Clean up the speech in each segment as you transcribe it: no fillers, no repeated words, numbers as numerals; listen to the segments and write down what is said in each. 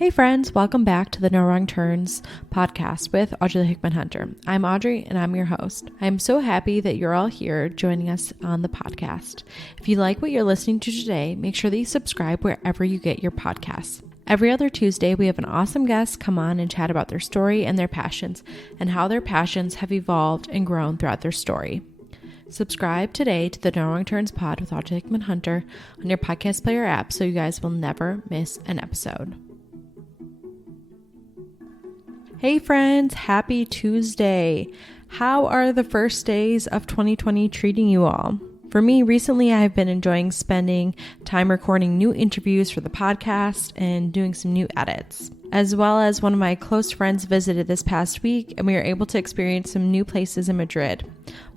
Hey friends, welcome back to the No Wrong Turns podcast with Audrey Hickman Hunter. I'm Audrey and I'm your host. I'm so happy that you're all here joining us on the podcast. If you like what you're listening to today, make sure that you subscribe wherever you get your podcasts. Every other Tuesday, we have an awesome guest come on and chat about their story and their passions and how their passions have evolved and grown throughout their story. Subscribe today to the No Wrong Turns pod with Audrey Hickman Hunter on your podcast player app so you guys will never miss an episode. Hey friends, happy Tuesday. How are the first days of 2020 treating you all? For me, recently I've been enjoying spending time recording new interviews for the podcast and doing some new edits. As well as one of my close friends visited this past week and we were able to experience some new places in Madrid.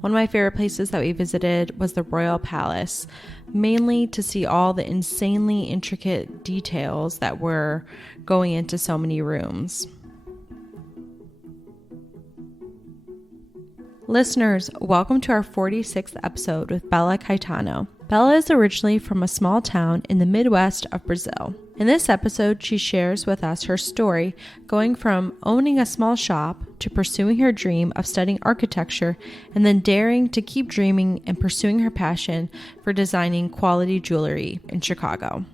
One of my favorite places that we visited was the Royal Palace, mainly to see all the insanely intricate details that were going into so many rooms. Listeners, welcome to our 46th episode with Bella Caetano. Bella is originally from a small town in the Midwest of Brazil. In this episode, she shares with us her story going from owning a small shop to pursuing her dream of studying architecture and then daring to keep dreaming and pursuing her passion for designing quality jewelry in Chicago.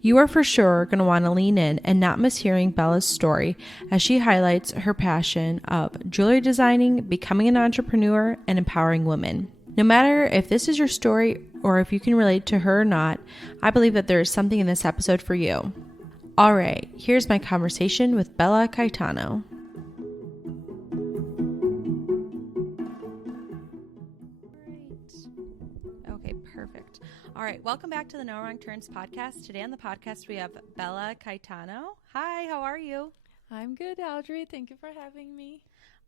You are for sure going to want to lean in and not miss hearing Bella's story as she highlights her passion of jewelry designing, becoming an entrepreneur, and empowering women. No matter if this is your story or if you can relate to her or not, I believe that there is something in this episode for you. All right, here's my conversation with Bella Caetano. Okay, perfect. All right, welcome back to the No Wrong Turns podcast. Today on the podcast, we have Bella Caetano. Hi, how are you? I'm good, Audrey. Thank you for having me.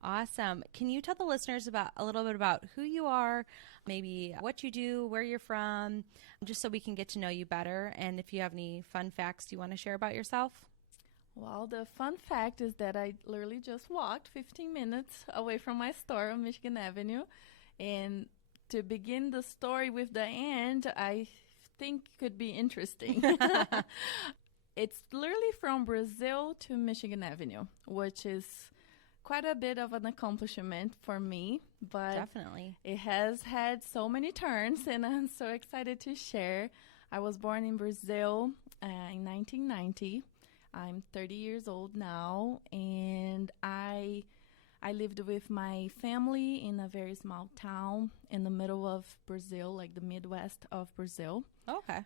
Awesome. Can you tell the listeners about a little bit about who you are, maybe what you do, where you're from, just so we can get to know you better, and if you have any fun facts you want to share about yourself? Well, the fun fact is that I literally just walked 15 minutes away from my store on Michigan Avenue, and to begin the story with the end, I think could be interesting. It's literally from Brazil to Michigan Avenue, which is quite a bit of an accomplishment for me, but Definitely. It has had so many turns, and I'm so excited to share. I was born in Brazil in 1990. I'm 30 years old now, and I lived with my family in a very small town in the middle of Brazil, like the Midwest of Brazil. Okay.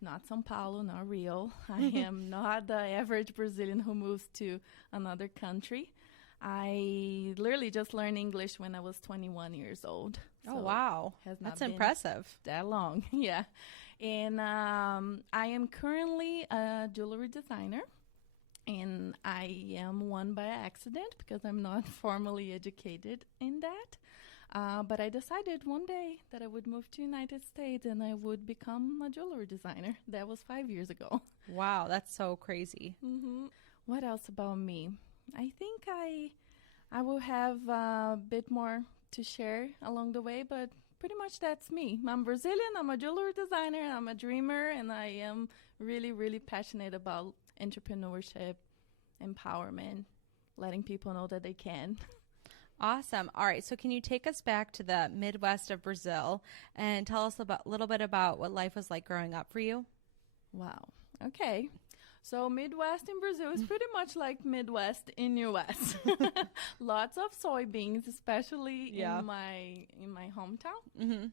Not São Paulo, not Rio. I am not the average Brazilian who moves to another country. I literally just learned English when I was 21 years old. Oh, wow. That's impressive. That long, yeah. And I am currently a jewelry designer. And I am one by accident because I'm not formally educated in that. But I decided one day that I would move to the United States and I would become a jewelry designer. That was 5 years ago. Wow, that's so crazy. Mm-hmm. What else about me? I think I will have a bit more to share along the way, but pretty much that's me. I'm Brazilian, I'm a jewelry designer, I'm a dreamer, and I am really, really passionate about entrepreneurship, empowerment, letting people know that they can. Awesome. All right. So can you take us back to the Midwest of Brazil and tell us a little bit about what life was like growing up for you? Wow. Okay. So Midwest in Brazil is pretty much like Midwest in US. Lots of soybeans, especially in my hometown. Mm-hmm.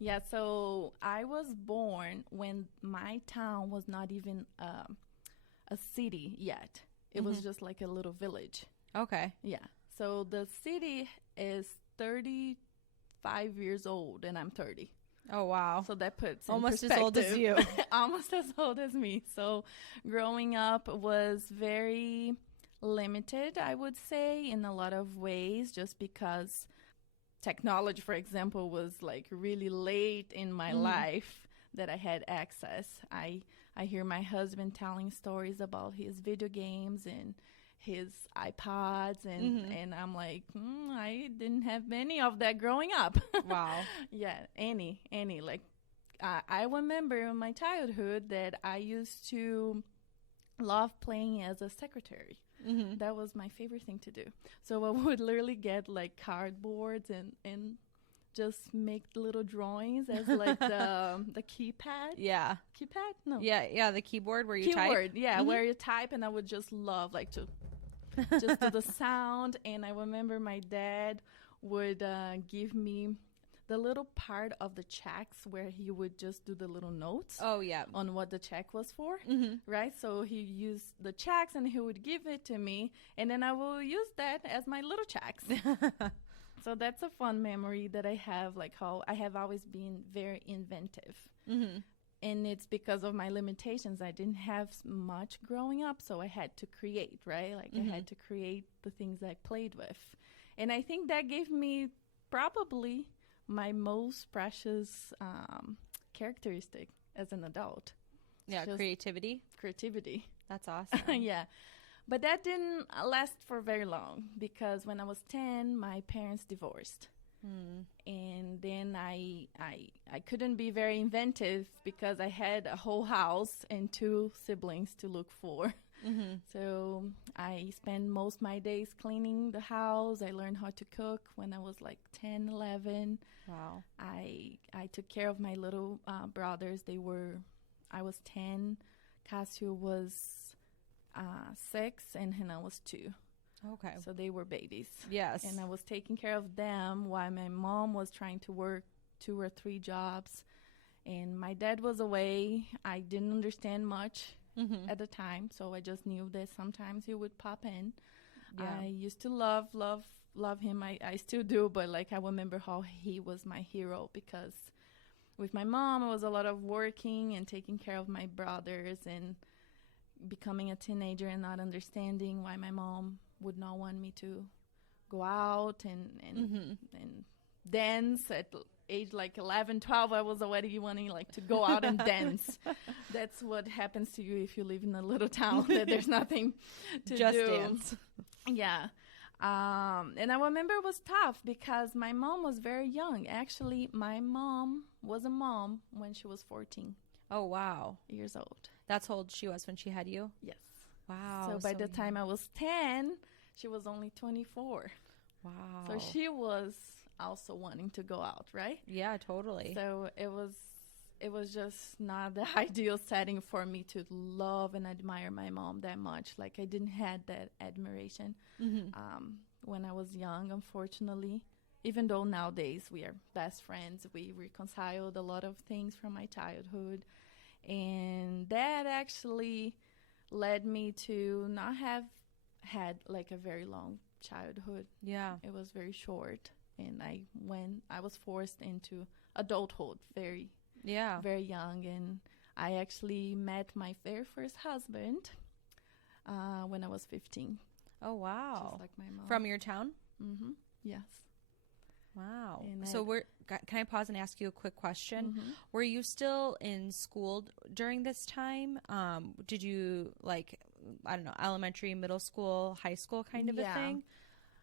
Yeah, so I was born when my town was not even a city yet. It was just like a little village. Okay. Yeah. So the city is 35 years old and I'm 30. Oh, wow. So that puts almost as old as you. Almost as old as me. So growing up was very limited, I would say, in a lot of ways, just because technology, for example, was like really late in my life that I had access. I hear my husband telling stories about his video games and his iPods, and I'm like, I didn't have any of that growing up. Wow. Yeah, any. Like, I remember in my childhood that I used to loved playing as a secretary. That was my favorite thing to do. So I would literally get like cardboards and just make little drawings as like the keypad. Yeah. Keypad? No. Yeah, the keyboard where you type. Keyboard, yeah, where you type, and I would just love like to just do the sound. And I remember my dad would give me the little part of the checks where he would just do the little notes. Oh, yeah. On what the check was for, right? So he used the checks and he would give it to me, and then I will use that as my little checks. So that's a fun memory that I have, like how I have always been very inventive. And it's because of my limitations. I didn't have much growing up, so I had to create, right? Like I had to create the things I played with. And I think that gave me probably my most precious characteristic as an adult. Yeah, creativity. Creativity. That's awesome. Yeah. But that didn't last for very long, because when I was 10, my parents divorced. And then I couldn't be very inventive because I had a whole house and 2 siblings to look for. So I spent most of my days cleaning the house. I learned how to cook when I was like 10, 11. Wow. I took care of my little brothers. I was 10. Cassio was 6, and Hannah was 2. Okay. So they were babies. Yes. And I was taking care of them while my mom was trying to work 2 or 3 jobs. And my dad was away. I didn't understand much at the time, so I just knew that sometimes he would pop in. Yeah. I used to love him. I still do, but like I remember how he was my hero, because with my mom, it was a lot of working and taking care of my brothers and becoming a teenager and not understanding why my mom would not want me to go out and dance at age like 11, 12. I was already wanting like to go out and dance. That's what happens to you if you live in a little town that there's nothing to just do. Dance. Yeah. And I remember it was tough because my mom was very young. Actually, my mom was a mom when she was 14. Oh, wow. Years old. That's how old she was when she had you? Yes. Wow. So by the time I was 10, she was only 24. Wow. So she was also wanting to go out, right? Yeah, totally. So it was just not the ideal setting for me to love and admire my mom that much. Like I didn't have that admiration when I was young, unfortunately. Even though nowadays we are best friends, we reconciled a lot of things from my childhood. And that actually led me to not have had like a very long childhood. Yeah. It was very short. And I was forced into adulthood very young. And I actually met my very first husband when I was 15. Oh, wow. Just like my mom. From your town? Mm-hmm. Yes. Wow. So can I pause and ask you a quick question? Were you still in school during this time? Did you like, I don't know, elementary, middle school, high school kind of a thing?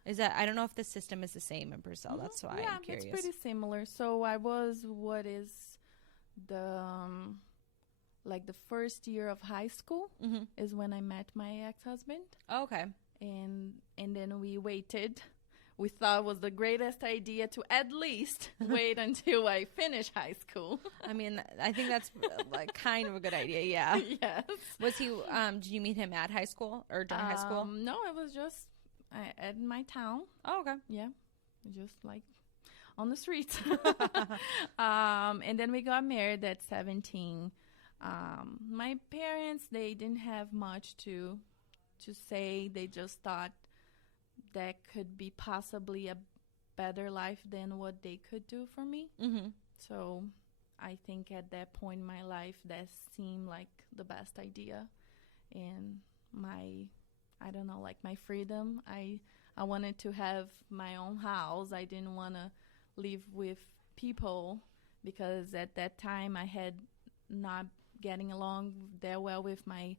Is that, I don't know if the system is the same in Brazil. That's why I'm curious. Yeah, it's pretty similar. So I was, what is the, like the first year of high school is when I met my ex-husband. Oh, okay. And then we waited. We thought it was the greatest idea to at least wait until I finish high school. I mean, I think that's like kind of a good idea. Yeah. Yes. Was he, did you meet him at high school or during high school? No, it was just at my town. Oh, okay. Yeah. Just like on the streets. And then we got married at 17. My parents, they didn't have much to say. They just thought that could be possibly a better life than what they could do for me. So I think at that point in my life, that seemed like the best idea. And I don't know, like my freedom. I wanted to have my own house. I didn't want to live with people because at that time I had not getting along that well with my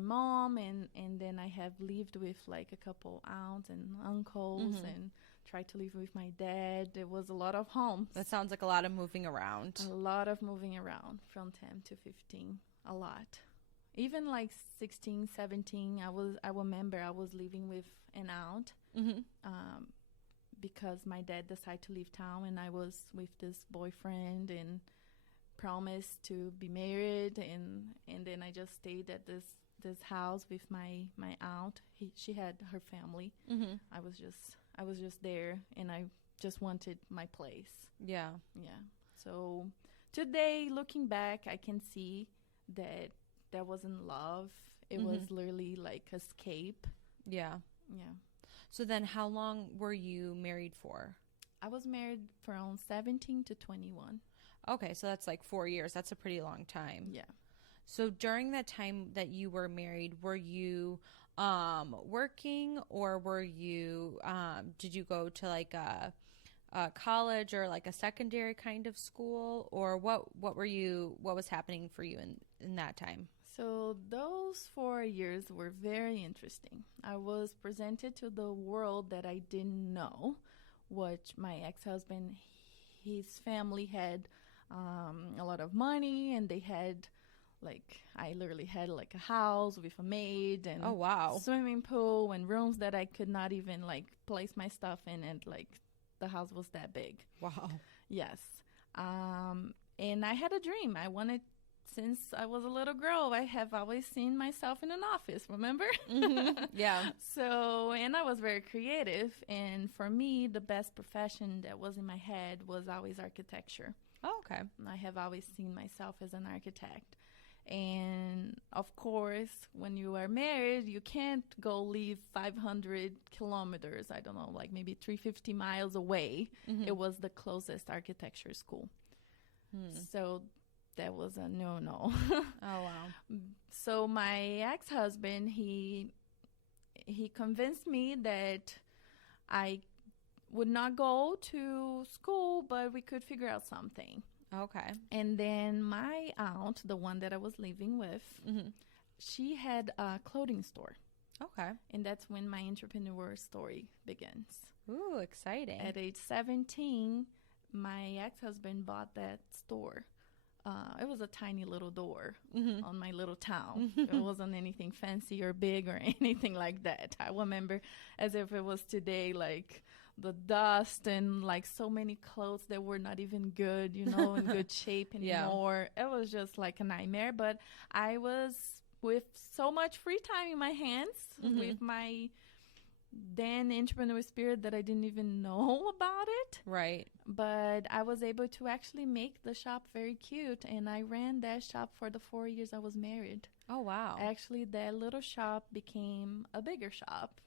mom, and then I have lived with like a couple aunts and uncles and tried to live with my dad. There was a lot of homes. That sounds like a lot of moving around. A lot of moving around from 10 to 15. A lot. Even like 16, 17, I remember I was living with an aunt because my dad decided to leave town, and I was with this boyfriend and promised to be married, and then I just stayed at this house with my aunt. She had her family. I was just there, and I just wanted my place. Yeah. So today, looking back, I can see that wasn't love. It was literally like escape. Yeah. So then how long were you married for? I was married from 17 to 21. Okay, so that's like 4 years. That's a pretty long time. Yeah. So during that time that you were married, were you working, or were you did you go to like a college or like a secondary kind of school, or what was happening for you in that time? So those 4 years were very interesting. I was presented to the world that I didn't know, which my ex-husband, his family had a lot of money, and they had I literally had like a house with a maid and oh wow, swimming pool and rooms that I could not even like place my stuff in, and like the house was that big. Wow. Yes. And I had a dream. I wanted, since I was a little girl, I have always seen myself in an office, remember? Yeah. So, and I was very creative. And for me, the best profession that was in my head was always architecture. Oh, okay. I have always seen myself as an architect. And of course, when you are married, you can't go live 500 kilometers, I don't know, like maybe 350 miles away. It was the closest architecture school. So that was a no-no. Oh, wow. So my ex-husband, he convinced me that I would not go to school, but we could figure out something. Okay. And then my aunt, the one that I was living with, she had a clothing store. Okay. And that's when my entrepreneur story begins. Ooh, exciting. At age 17, my ex-husband bought that store. It was a tiny little door on my little town. It wasn't anything fancy or big or anything like that. I remember as if it was today, like the dust and like so many clothes that were not even good, in good shape anymore. Yeah. It was just like a nightmare. But I was with so much free time in my hands, with my then entrepreneur spirit that I didn't even know about it. Right. But I was able to actually make the shop very cute, and I ran that shop for the 4 years I was married. Oh, wow. Actually, that little shop became a bigger shop.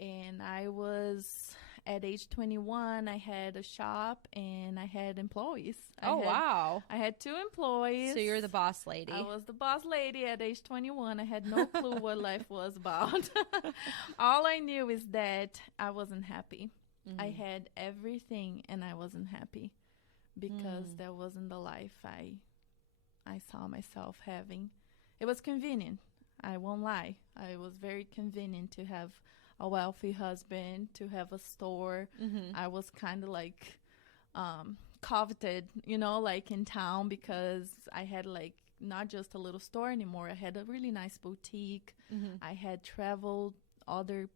And I was, at age 21, I had a shop and I had employees. Wow. I had 2 employees. So you're the boss lady. I was the boss lady at age 21. I had no clue what life was about. All I knew is that I wasn't happy. I had everything and I wasn't happy because that wasn't the life I saw myself having. It was convenient. I won't lie. It was very convenient to have a wealthy husband, to have a store. I was kind of like coveted, like in town, because I had like not just a little store anymore. I had a really nice boutique. I had traveled other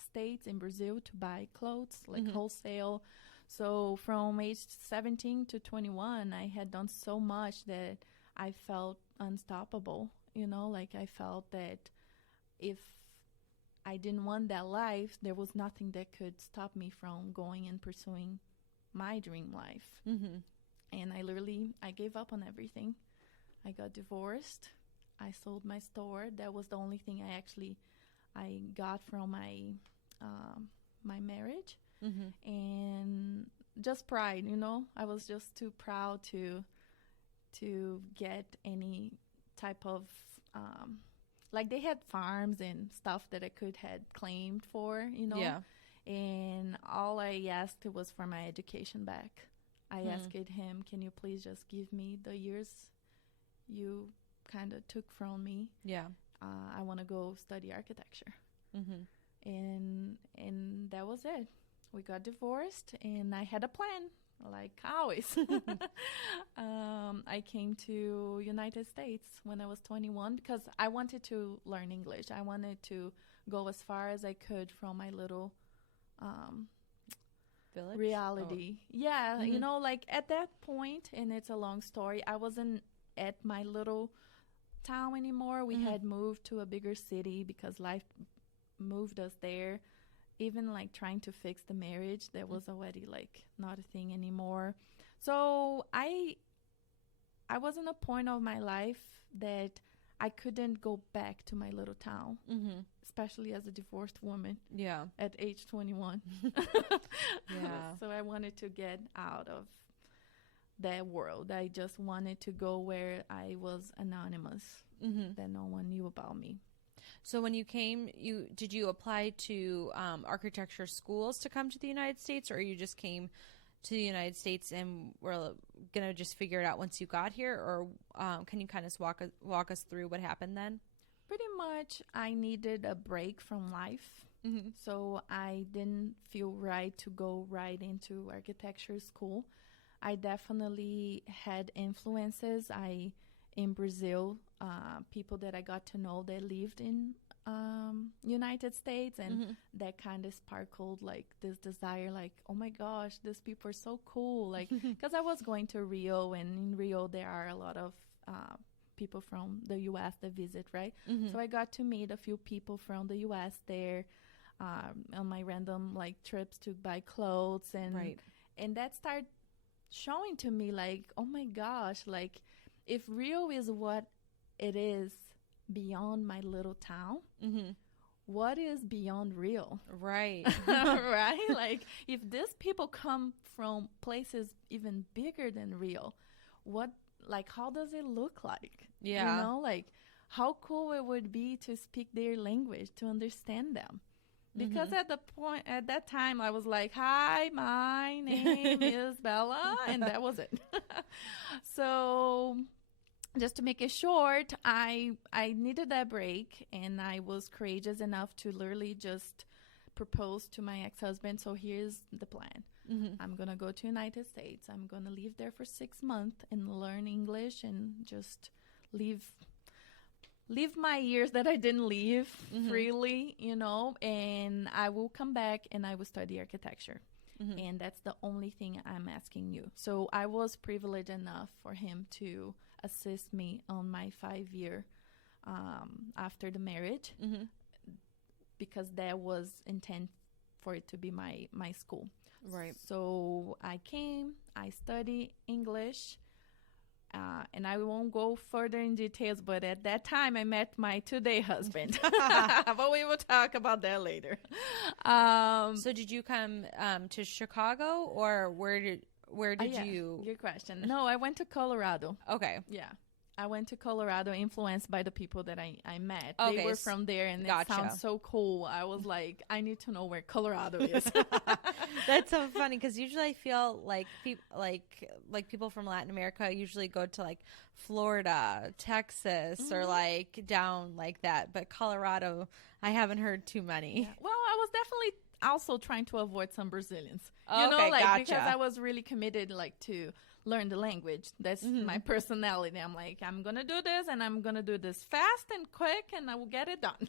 states in Brazil to buy clothes, like wholesale. So from age 17 to 21, I had done so much that I felt unstoppable. Like I felt that if I didn't want that life, there was nothing that could stop me from going and pursuing my dream life. And I gave up on everything. I got divorced. I sold my store. That was the only thing I got from my marriage. And just pride, I was just too proud to get any type of like they had farms and stuff that I could had claimed for, Yeah. And all I asked was for my education back. I asked him, can you please just give me the years you kind of took from me? Yeah. I want to go study architecture. And that was it. We got divorced, and I had a plan. like always. I came to United States when I was 21 because I wanted to learn English. I wanted to go as far as I could from my little Village? reality. Yeah, Mhm. you know, like at that point, and it's a long story, I wasn't at my little town anymore. We Mhm. had moved to a bigger city because life moved us there. Even like trying to fix the marriage, that was already like not a thing anymore. So I was in a point of my life that I couldn't go back to my little town, Mhm. especially as a divorced woman Yeah. at age 21. Yeah. So I wanted to get out of that world. I just wanted to go where I was anonymous, Mhm. that no one knew about me. So when you came, did you apply to architecture schools to come to the United States, or you just came to the United States and were gonna just figure it out once you got here, or can you kind of walk us through what happened then? Pretty much, I needed a break from life. Mm-hmm. So I didn't feel right to go right into architecture school. I definitely had influences. In Brazil, people that I got to know that lived in United States, and Mm-hmm. that kind of sparkled like this desire, like, oh my gosh, these people are so cool. Like, because I was going to Rio, and in Rio there are a lot of people from the U.S. that visit, right? Mm-hmm. So I got to meet a few people from the U.S. there on my random like trips to buy clothes, and Right. and that started showing to me like, oh my gosh, like if Rio is what it is beyond my little town, Mm-hmm. what is beyond Rio? Right. Right? Like if these people come from places even bigger than Rio, what, like, how does it look like? Yeah. You know, like how cool it would be to speak their language, to understand them. Because Mhm. at that time, I was like, "Hi, my name is Bella," and that was it. So, just to make it short, I needed that break, and I was courageous enough to literally just propose to my ex-husband. So here's the plan: Mm-hmm. I'm gonna go to United States. I'm gonna live there for 6 months and learn English and just live my years that I didn't live Mhm. freely, you know, and I will come back and I will study architecture. Mm-hmm. And that's the only thing I'm asking you. So I was privileged enough for him to assist me on my 5 year after the marriage, Mm-hmm. because that was intent for it to be my school. Right. So I came, I studied English. And I won't go further in details, but at that time I met my today husband. But we will talk about that later. So did you come to Chicago, or where did Yeah, you? good question. No, I went to Colorado. Okay. Yeah. I went to Colorado influenced by the people that I met. Okay, They were from there, and gotcha. it sounds so cool. I was like, I need to know where Colorado is. That's so funny because usually I feel like people from Latin America usually go to like Florida, Texas, or like down like that. But Colorado, I haven't heard too many. Yeah. Well, I was definitely also trying to avoid some Brazilians. You Okay, know, like gotcha. because I was really committed like to learn the language. That's my personality. I'm like, I'm gonna do this and I'm gonna do this fast and quick and I will get it done.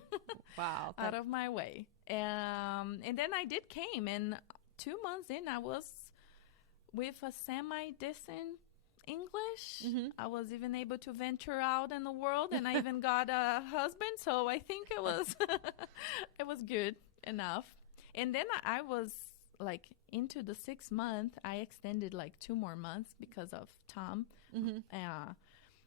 Wow. Out of my way. And then I did came, and 2 months in I was with a semi decent English. I was even able to venture out in the world, and I even got a husband. So I think it was it was good enough. And then I was like into the 6 month. I extended like 2 more months because of Tom.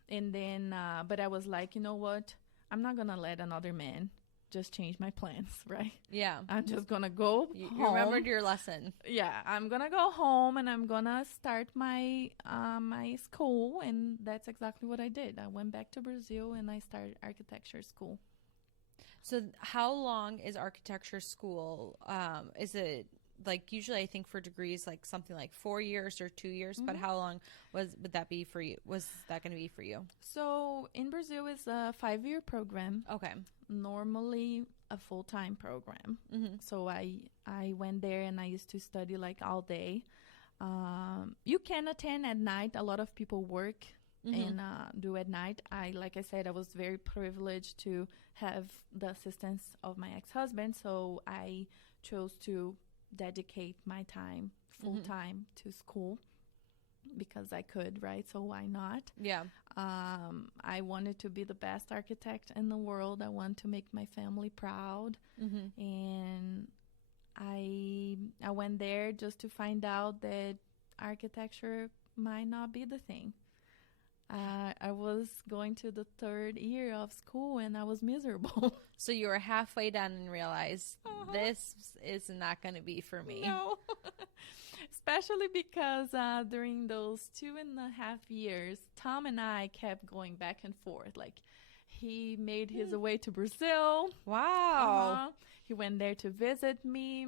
And then, but I was like, you know what? I'm not gonna let another man just change my plans, right? Yeah. I'm just gonna go You home. remembered your lesson. Yeah, I'm gonna go home and I'm gonna start my my school, and that's exactly what I did. I went back to Brazil and I started architecture school. So how long is architecture school? Is it like usually I think for degrees like something like 4 years or 2 years, but how long would that be for you? Was that going to be for you? So in Brazil, it's a 5 year program. Okay. Normally a full-time program. So I went there and I used to study like all day. You can attend at night. A lot of people work and do at night. Like I said, I was very privileged to have the assistance of my ex-husband, so I chose to dedicate my time full time to school because I could, right? So why not? Yeah. I wanted to be the best architect in the world. I want to make my family proud, and I went there just to find out that architecture might not be the thing. I was going to the third year of school and I was miserable. So you were halfway done and realized this is not going to be for me. No. Especially because during those 2.5 years, Tom and I kept going back and forth. Like, he made his way to Brazil. Wow. He went there to visit me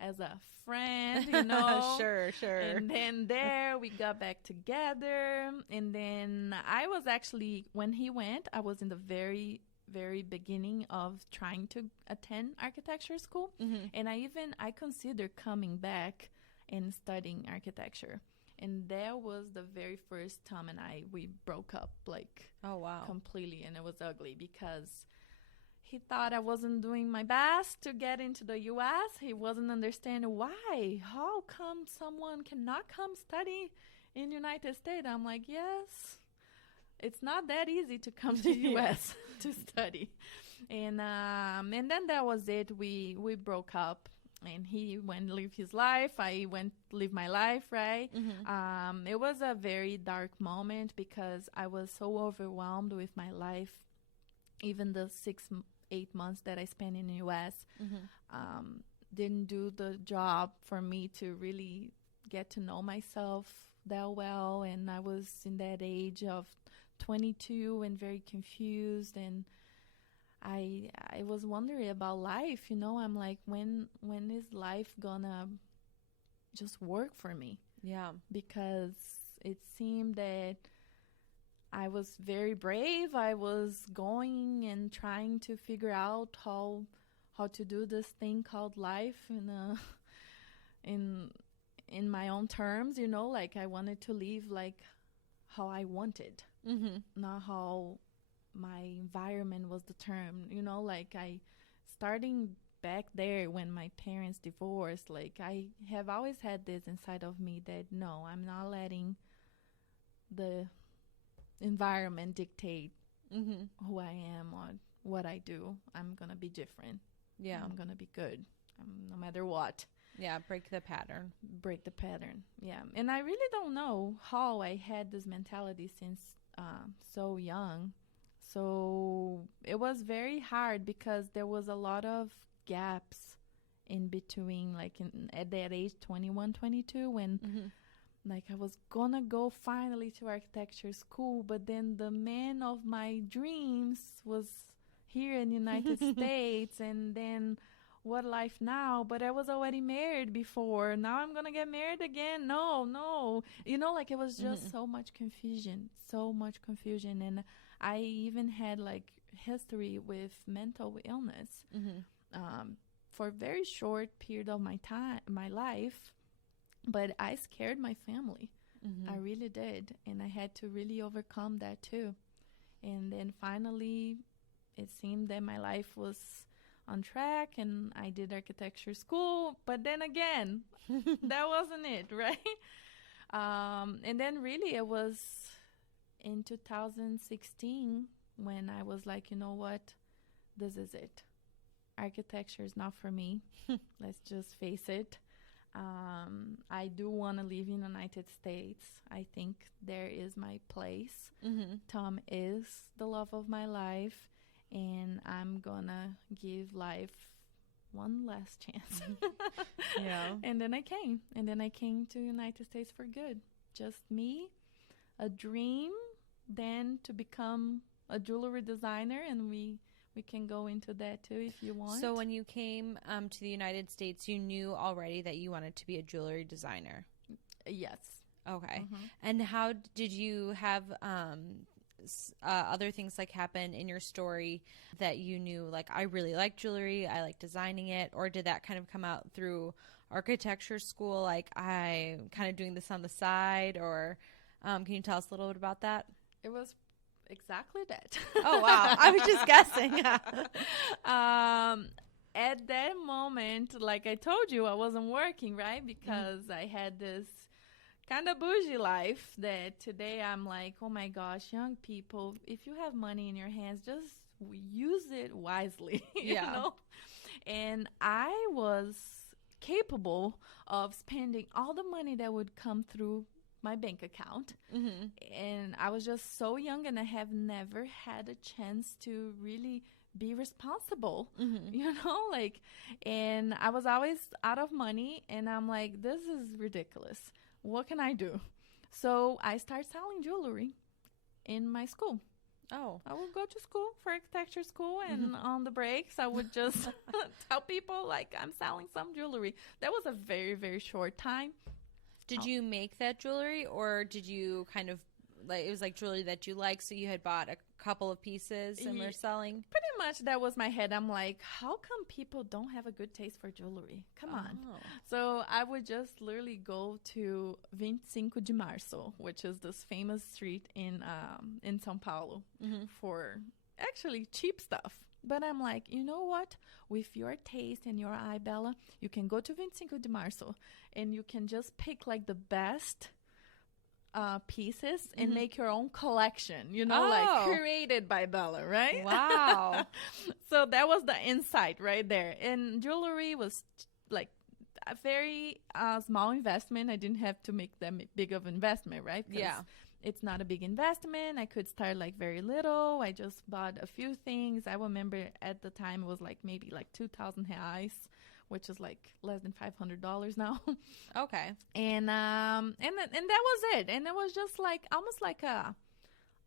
as a friend, you know. Sure. And then there we got back together. And then I was actually, when he went, I was in the very, very beginning of trying to attend architecture school. And I considered coming back and studying architecture. And that was the very first time we broke up, like, oh wow, completely. And it was ugly because he thought I wasn't doing my best to get into the U.S. He wasn't understanding why. How come someone cannot come study in the United States? I'm like, yes, it's not that easy to come to the U.S. to study. And then that was it. We broke up. And he went live his life. I went live my life, right? It was a very dark moment because I was so overwhelmed with my life. Even the 6-8 months that I spent in the U.S. Didn't do the job for me to really get to know myself that well. And I was in that age of 22 and very confused, and I was wondering about life, you know. I'm like, when is life gonna just work for me? Yeah. Because it seemed that I was very brave. I was going and trying to figure out how to do this thing called life in my own terms, you know. Like, I wanted to live like how I wanted, not how my environment was determined, you know. Like, starting back there when my parents divorced, like, I have always had this inside of me that no, I'm not letting the environment dictate who I am or what I do. I'm gonna be different. Yeah. I'm gonna be good, no matter what. Yeah, break the pattern. Yeah. And I really don't know how I had this mentality since so young. So it was very hard because there was a lot of gaps in between, like at that age, 21, 22, when like I was gonna go finally to architecture school, but then the man of my dreams was here in the United States, and then what life now? But I was already married before. Now I'm gonna get married again. No. You know, like, it was just so much confusion. And I even had like history with mental illness for a very short period of my life, but I scared my family. I really did, and I had to really overcome that too. And then finally, it seemed that my life was on track, and I did architecture school. But then again, that wasn't it, right? And then really, it was in 2016 when I was like, you know what, this is it. Architecture is not for me. Let's just face it. I do want to live in the United States. I think there is my place. Tom is the love of my life, and I'm gonna give life one last chance. Yeah. And then I came to the United States for good. Just me, a dream, then to become a jewelry designer, and we can go into that too if you want. So when you came to the United States, you knew already that you wanted to be a jewelry designer? Yes. Okay. And how did you have other things like happen in your story that you knew, like, I really like jewelry, I like designing it, or did that kind of come out through architecture school, like I'm kind of doing this on the side, or can you tell us a little bit about that? It was exactly that. Oh, wow. I was just guessing. At that moment, like I told you, I wasn't working, right? Because I had this kind of bougie life that today I'm like, oh my gosh, young people, if you have money in your hands, just use it wisely, you know? And I was capable of spending all the money that would come through my bank account. And I was just so young, and I have never had a chance to really be responsible, you know, like, and I was always out of money, and I'm like, this is ridiculous. What can I do? So I started selling jewelry in my school. Oh. I would go to school for architecture school, and on the breaks, I would just tell people, like, I'm selling some jewelry. That was a very, very short time. Did you make that jewelry, or did you kind of, like, it was like jewelry that you like, so you had bought a couple of pieces and were selling? Pretty much that was my head. I'm like, how come people don't have a good taste for jewelry? Come on. So I would just literally go to 25 de Março, which is this famous street in São Paulo for actually cheap stuff. But I'm like, you know what? With your taste and your eye, Bella, you can go to 25 de Março and you can just pick like the best pieces and make your own collection, you know, like created by Bella, right? Wow. So that was the insight right there. And jewelry was like a very small investment. I didn't have to make that big of investment, right? It's not a big investment. I could start like very little. I just bought a few things. I remember at the time it was like maybe like 2,000 reais, which is like less than $500 now. Okay. And that was it. And it was just like almost like a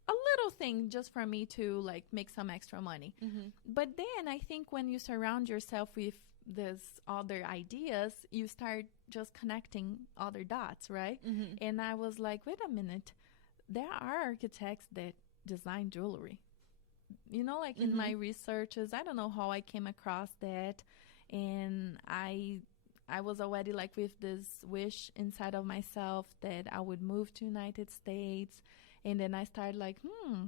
little thing just for me to like make some extra money. But then I think when you surround yourself with these other ideas, you start just connecting other dots, right? And I was like, wait a minute. There are architects that design jewelry. You know, like in my researches, I don't know how I came across that. And I was already like with this wish inside of myself that I would move to United States. And then I started like,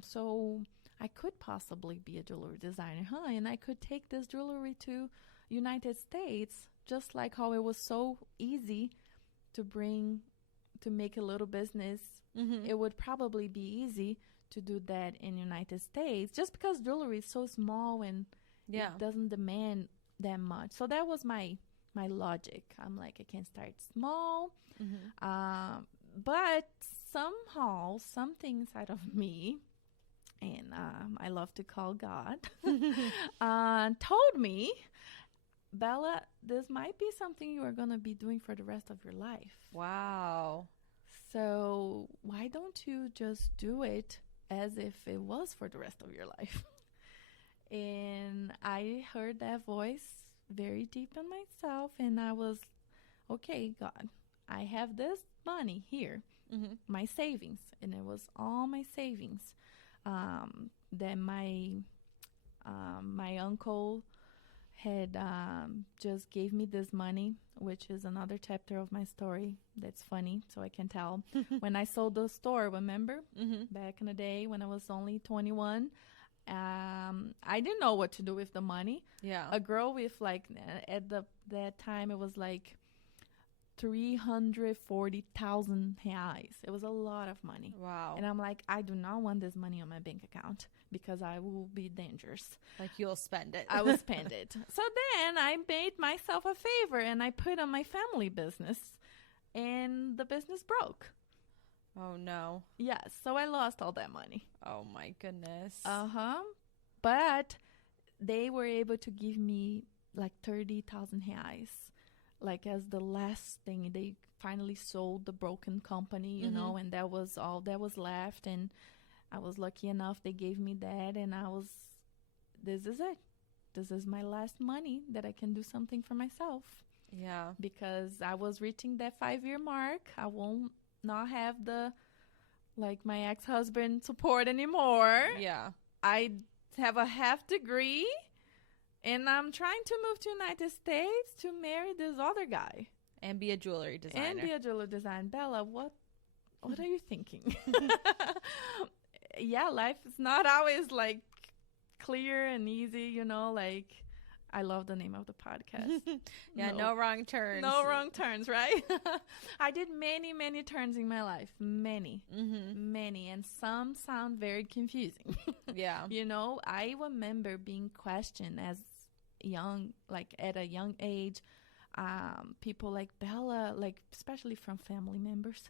so I could possibly be a jewelry designer, huh? And I could take this jewelry to United States, just like how it was so easy to make a little business. It would probably be easy to do that in United States just because jewelry is so small and it doesn't demand that much. So that was my logic. I'm like, I can start small. But somehow something inside of me, and I love to call God, told me, Bella, this might be something you are going to be doing for the rest of your life. Wow. So why don't you just do it as if it was for the rest of your life? And I heard that voice very deep in myself, and I was, okay, God, I have this money here, my savings, and it was all my savings that my uncle had just gave me this money, which is another chapter of my story that's funny, so I can tell. When I sold the store, remember? Back in the day when I was only 21, I didn't know what to do with the money. Yeah. A girl with like, at that time, it was like 340,000 reais. It was a lot of money. Wow. And I'm like, I do not want this money on my bank account because I will be dangerous. Like you'll spend it. I will spend it. So then I made myself a favor and I put on my family business, and the business broke. Oh, no. Yes. So I lost all that money. Oh, my goodness. But they were able to give me like 30,000 reais. Like as the last thing, they finally sold the broken company, you know, and that was all that was left. And I was lucky enough they gave me that, and this is it. This is my last money that I can do something for myself. Yeah. Because I was reaching that 5-year mark. I won't not have my ex-husband support anymore. Yeah. I have a half degree. And I'm trying to move to United States to marry this other guy. And be a jewelry designer. And be a jewelry designer. Bella, what are you thinking? Yeah, life is not always like clear and easy, you know, like I love the name of the podcast. Yeah, no wrong turns. No wrong turns, right? I did many turns in my life. Many. And some sound very confusing. Yeah. You know, I remember being questioned as young, like at a young age. People like Bella, like especially from family members,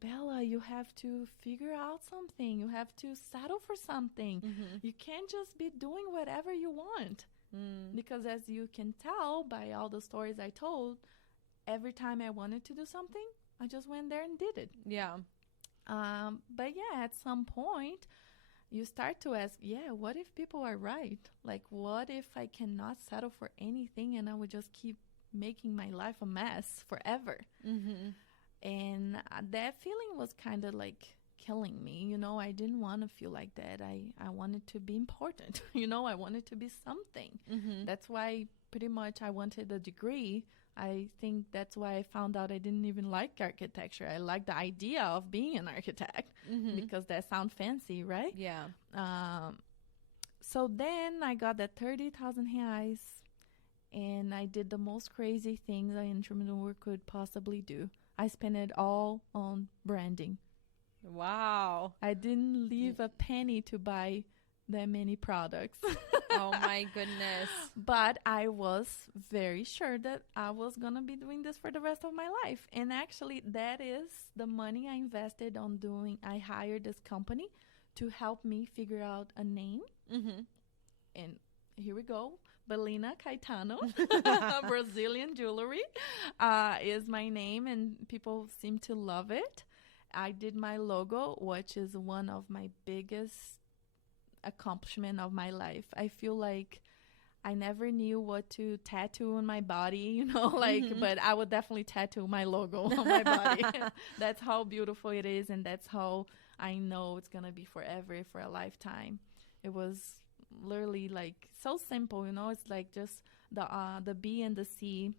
Bella, you have to figure out something. You have to settle for something. You can't just be doing whatever you want. Because as you can tell by all the stories I told, every time I wanted to do something, I just went there and did it. Yeah. But yeah, at some point, you start to ask, what if people are right? Like, what if I cannot settle for anything and I would just keep making my life a mess forever? And that feeling was kind of like killing me. You know, I didn't want to feel like that. I wanted to be important. You know, I wanted to be something. That's why pretty much I wanted a degree. I think that's why I found out I didn't even like architecture. I liked the idea of being an architect because that sounds fancy, right? Yeah. So then I got that 30,000 reais and I did the most crazy things an entrepreneur could possibly do. I spent it all on branding. Wow. I didn't leave a penny to buy that many products. Oh my goodness. But I was very sure that I was going to be doing this for the rest of my life. And actually, that is the money I invested on doing. I hired this company to help me figure out a name. And here we go. Bella Caetano, Brazilian jewelry, is my name, and people seem to love it. I did my logo, which is one of my biggest accomplishment of my life. I feel like I never knew what to tattoo on my body, you know, like, but I would definitely tattoo my logo on my body. That's how beautiful it is, and that's how I know it's gonna be forever, for a lifetime. It was literally like so simple, you know. It's like just the B and the C,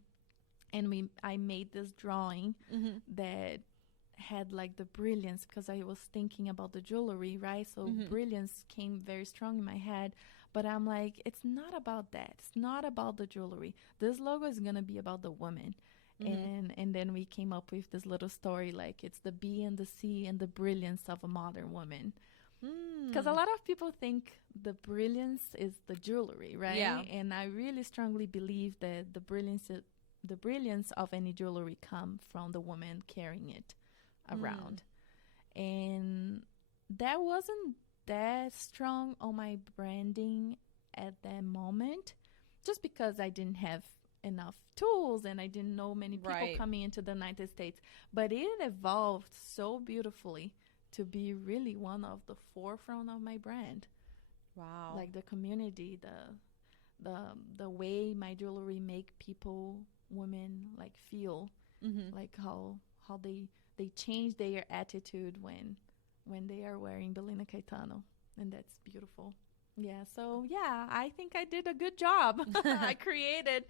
and I made this drawing that had like the brilliance, because I was thinking about the jewelry, right? So brilliance came very strong in my head, but I'm like, it's not about that. It's not about the jewelry. This logo is gonna be about the woman. And then we came up with this little story, like it's the B and the C and the brilliance of a modern woman. Because a lot of people think the brilliance is the jewelry, right? Yeah. And I really strongly believe that the brilliance of any jewelry come from the woman carrying it around. And that wasn't that strong on my branding at that moment, just because I didn't have enough tools and I didn't know many people coming into the United States. But it evolved so beautifully to be really one of the forefront of my brand. Wow. Like the community, the way my jewelry make people, women, like feel, like how they change their attitude when they are wearing Bella Caetano, and that's beautiful. Yeah, so yeah, I think I did a good job. I created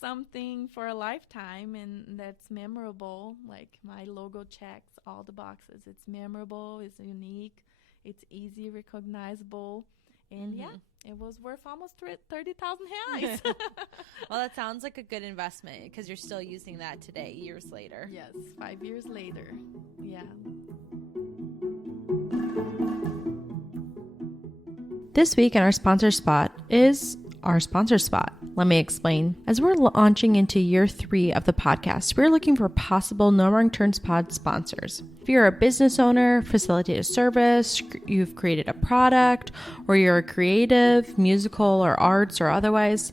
something for a lifetime, and that's memorable. Like my logo checks all the boxes. It's memorable, it's unique, it's easy, recognizable, and yeah, it was worth almost 30,000 reais. Well, that sounds like a good investment, because you're still using that today, years later. Yes, 5 years later. Yeah. This week in our sponsor spot is our sponsor spot. Let me explain. As we're launching into year 3 of the podcast, we're looking for possible No Wrong Turns pod sponsors. If you're a business owner, facilitate a service, you've created a product, or you're a creative, musical, or arts, or otherwise,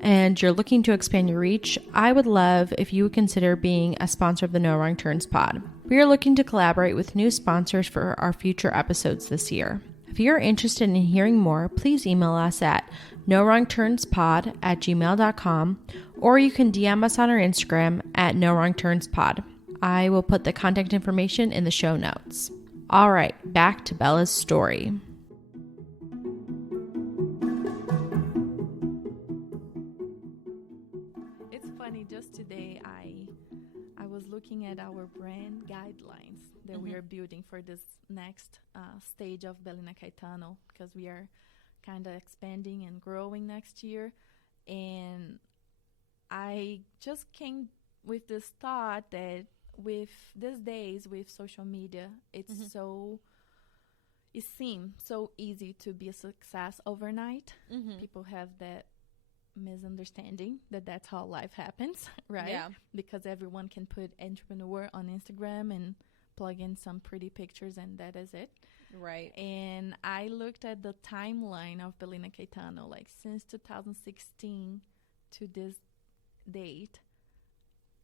and you're looking to expand your reach, I would love if you would consider being a sponsor of the No Wrong Turns pod. We are looking to collaborate with new sponsors for our future episodes this year. If you're interested in hearing more, please email us at nowrongturnspod@gmail.com, or you can DM us on our Instagram at nowrongturnspod. I will put the contact information in the show notes. All right, back to Bella's story. It's funny, just today guidelines that we are building for this next stage of Bella Caetano, because we are kind of expanding and growing next year. And I just came with this thought that with these days with social media, it seems so easy to be a success overnight. People have that misunderstanding that that's how life happens, right? Yeah. Because everyone can put entrepreneur on Instagram and plug in some pretty pictures and that is it. Right. And I looked at the timeline of Bella Caetano, like since 2016 to this date,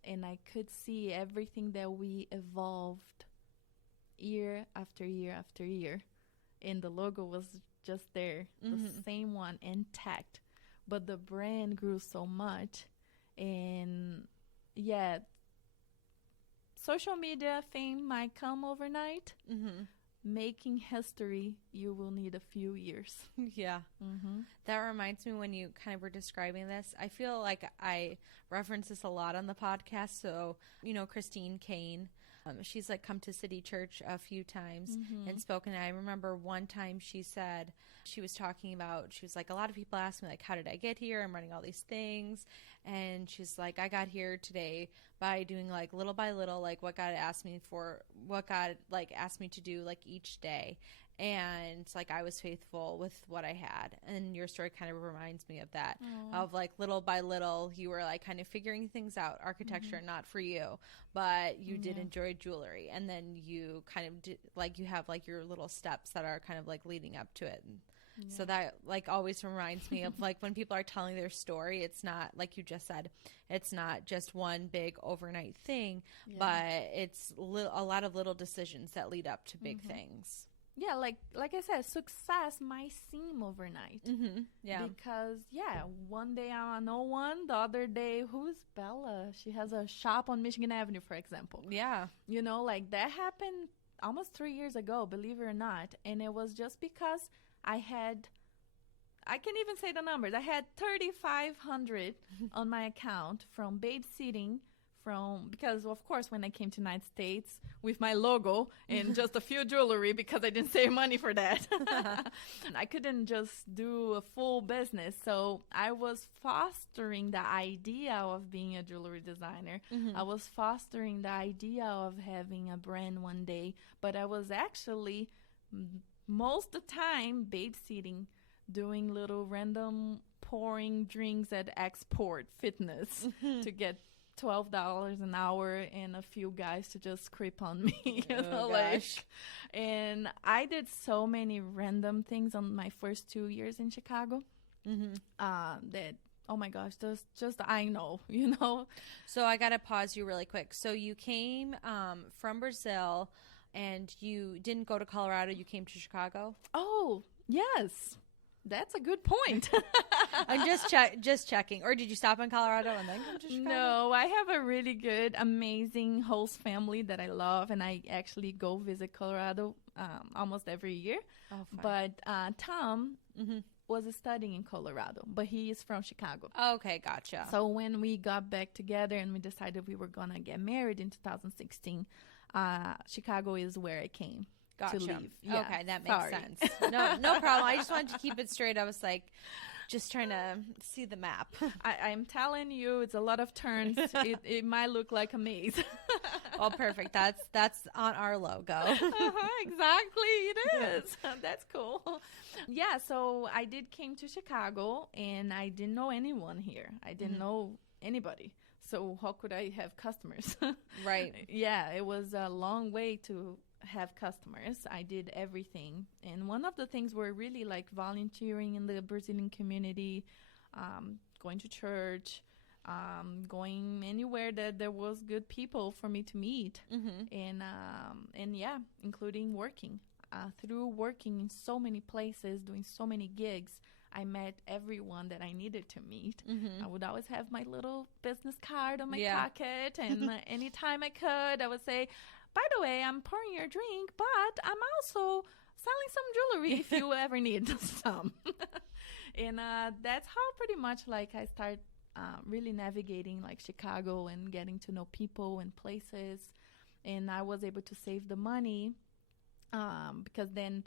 and I could see everything that we evolved year after year after year. And the logo was just there, the same one, intact. But the brand grew so much. And yeah, social media fame might come overnight. Making history, you will need a few years. Yeah. That reminds me, when you kind of were describing this, I feel like I reference this a lot on the podcast. So, you know, Christine Kane, she's like come to City Church a few times and spoken. And I remember one time she said, she was talking about, she was like, a lot of people ask me, like, how did I get here? I'm running all these things. And she's like, I got here today by doing like little by little, like what God asked me to do like each day. And like I was faithful with what I had. And your story kind of reminds me of that. Of like little by little, you were like kind of figuring things out. Architecture, not for you, but you did enjoy jewelry. And then you kind of did, like, you have like your little steps that are kind of like leading up to it. So that like always reminds me of like when people are telling their story, it's not like you just said, it's not just one big overnight thing, but it's a lot of little decisions that lead up to big things. Yeah, like I said, success might seem overnight. Yeah. Because, one day I know one, the other day, who's Bella? She has a shop on Michigan Avenue, for example. Yeah. You know, like that happened almost 3 years ago, believe it or not. And it was just because I can't even say the numbers. I had 3,500 on my account from babysitting, because of course when I came to United States with my logo and just a few jewelry, because I didn't save money for that. I couldn't just do a full business. So I was fostering the idea of being a jewelry designer. I was fostering the idea of having a brand one day, but I was actually most of the time babysitting, doing little random pouring drinks at Export Fitness to get $12 an hour and a few guys to just creep on me, and I did so many random things on my first 2 years in Chicago that, oh my gosh, just I know, you know. So I got to pause you really quick. So you came from Brazil and you didn't go to Colorado, you came to Chicago? Oh, yes. That's a good point. I'm just checking. Or did you stop in Colorado and then come to Chicago? No, I have a really good, amazing host family that I love, and I actually go visit Colorado almost every year. Oh, but Tom was studying in Colorado, but he is from Chicago. Okay, gotcha. So when we got back together and we decided we were going to get married in 2016, Chicago is where I came. Gotcha. To leave. Yeah, okay, that makes sense. No problem. I just wanted to keep it straight. I was like, just trying to see the map. I'm telling you, it's a lot of turns. It might look like a maze. Oh, perfect. That's on our logo. Exactly, it is. That's cool. Yeah, so I came to Chicago, and I didn't know anyone here. I didn't know anybody. So how could I have customers? Right. Yeah, it was a long way to have customers. I did everything, and one of the things were really like volunteering in the Brazilian community, going to church, going anywhere that there was good people for me to meet, and yeah, including working. Through working in so many places, doing so many gigs, I met everyone that I needed to meet. I would always have my little business card on my pocket, and anytime I could, I would say, by the way, I'm pouring your drink, but I'm also selling some jewelry if you ever need some. And that's how pretty much like I start really navigating like Chicago and getting to know people and places. And I was able to save the money because then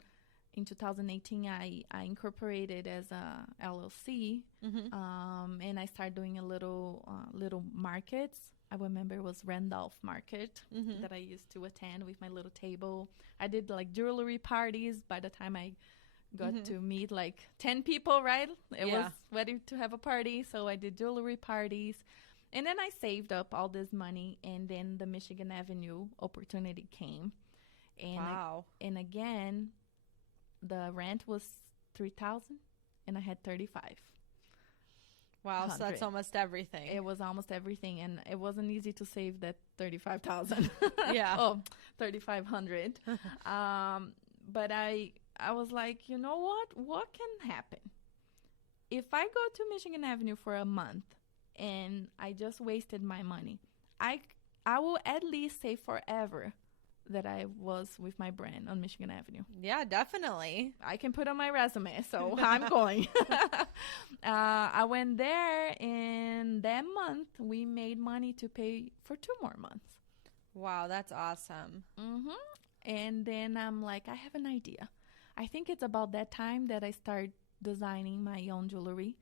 in 2018 I incorporated as a LLC, and I started doing a little markets. I remember it was Randolph Market that I used to attend with my little table. I did like jewelry parties. By the time I got to meet like 10 people, right? It was ready to have a party. So I did jewelry parties. And then I saved up all this money. And then the Michigan Avenue opportunity came. And wow. And again, the rent was $3,000 and I had 35. Wow, so that's almost everything. It was almost everything, and it wasn't easy to save that 35,000. Yeah. Oh, 3,500. But I was like, you know what? What can happen? If I go to Michigan Avenue for a month and I just wasted my money, I will at least say forever that I was with my brand on Michigan Avenue. Yeah, definitely. I can put on my resume, so I'm going. I went there, and that month we made money to pay for 2 more months. Wow, that's awesome. And then I'm like, I have an idea. I think it's about that time that I started designing my own jewelry.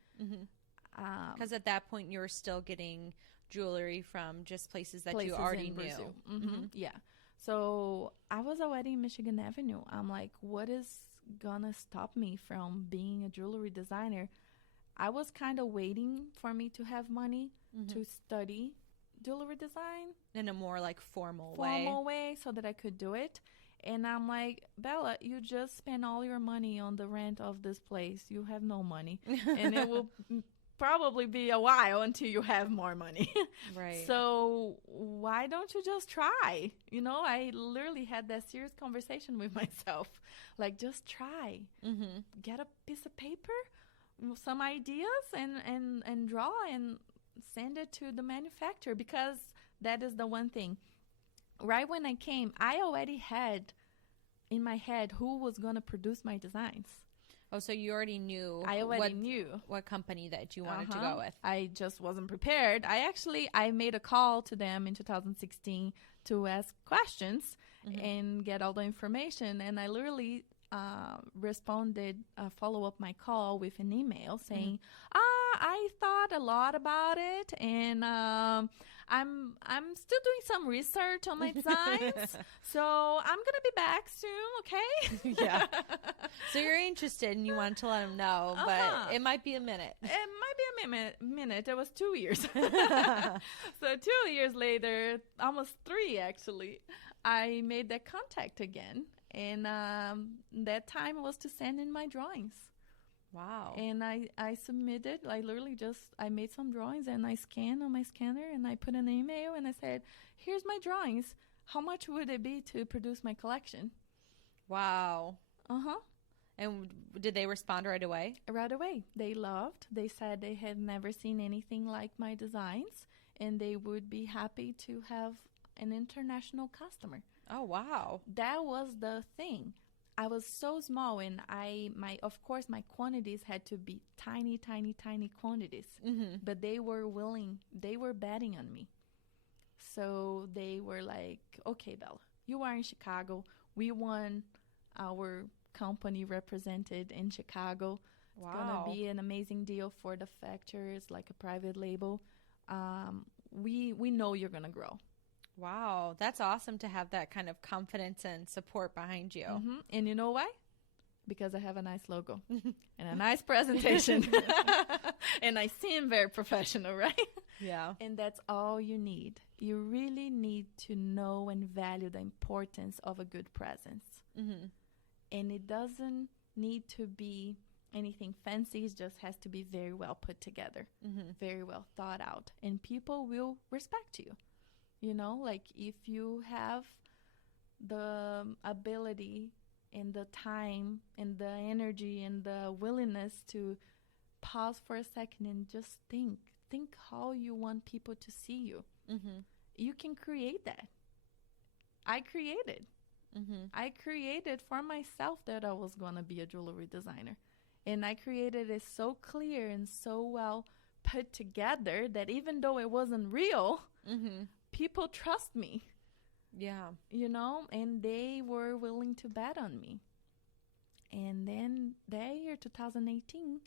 Because at that point, you were still getting jewelry from just places that you already knew. Yeah. So I was already in Michigan Avenue. I'm like, what is gonna stop me from being a jewelry designer? I was kind of waiting for me to have money to study jewelry design in a more like formal way so that I could do it. And I'm like, Bella, you just spent all your money on the rent of this place. You have no money. And it will probably be a while until you have more money. Right. So why don't you just try? You know, I literally had that serious conversation with myself. Like, just try. Get a piece of paper, some ideas, and draw and send it to the manufacturer, because that is the one thing. Right when I came, I already had in my head who was going to produce my designs. Oh, so you already knew. I already knew what company that you wanted to go with. I just wasn't prepared. I made a call to them in 2016 to ask questions and get all the information. And I literally responded, follow up my call with an email saying, I thought a lot about it, and I'm still doing some research on my designs, so I'm gonna be back soon. Okay. Yeah. So you're interested, and you wanted to let them know, but it might be a minute. It might be a minute. It was 2 years. So 2 years later, almost 3 actually, I made that contact again, and that time was to send in my drawings. Wow. And I submitted, I made some drawings and I scanned on my scanner and I put an email and I said, here's my drawings. How much would it be to produce my collection? Wow. And did they respond right away? Right away. They loved. They said they had never seen anything like my designs and they would be happy to have an international customer. Oh, wow. That was the thing. I was so small, and of course my quantities had to be tiny quantities. But they were willing. They were betting on me. So they were like, "Okay, Bella, you are in Chicago. We want our company represented in Chicago. Wow. It's gonna be an amazing deal for the factors, like a private label. We know you're gonna grow." Wow, that's awesome to have that kind of confidence and support behind you. And you know why? Because I have a nice logo and a nice presentation. And I seem very professional, right? Yeah. And that's all you need. You really need to know and value the importance of a good presence. And it doesn't need to be anything fancy. It just has to be very well put together, very well thought out. And people will respect you. You know, like if you have the ability and the time and the energy and the willingness to pause for a second and just think how you want people to see you. You can create that. I created. I created for myself that I was going to be a jewelry designer. And I created it so clear and so well put together that even though it wasn't real, people trust me. Yeah. And they were willing to bet on me. And then that year, 2018,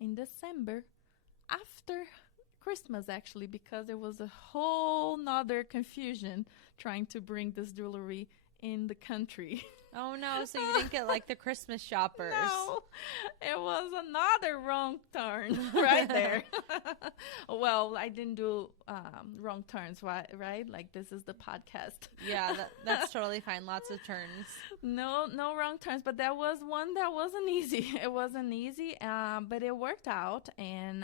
in December, after Christmas, actually, because there was a whole nother confusion trying to bring this jewelry in the country. Oh, no. So you didn't get like the Christmas shoppers. No, it was another wrong turn right there. Well, I didn't do wrong turns, right? Like, this is the podcast. Yeah, that's totally fine. Lots of turns. No wrong turns, but that was one that wasn't easy. It wasn't easy, but it worked out. And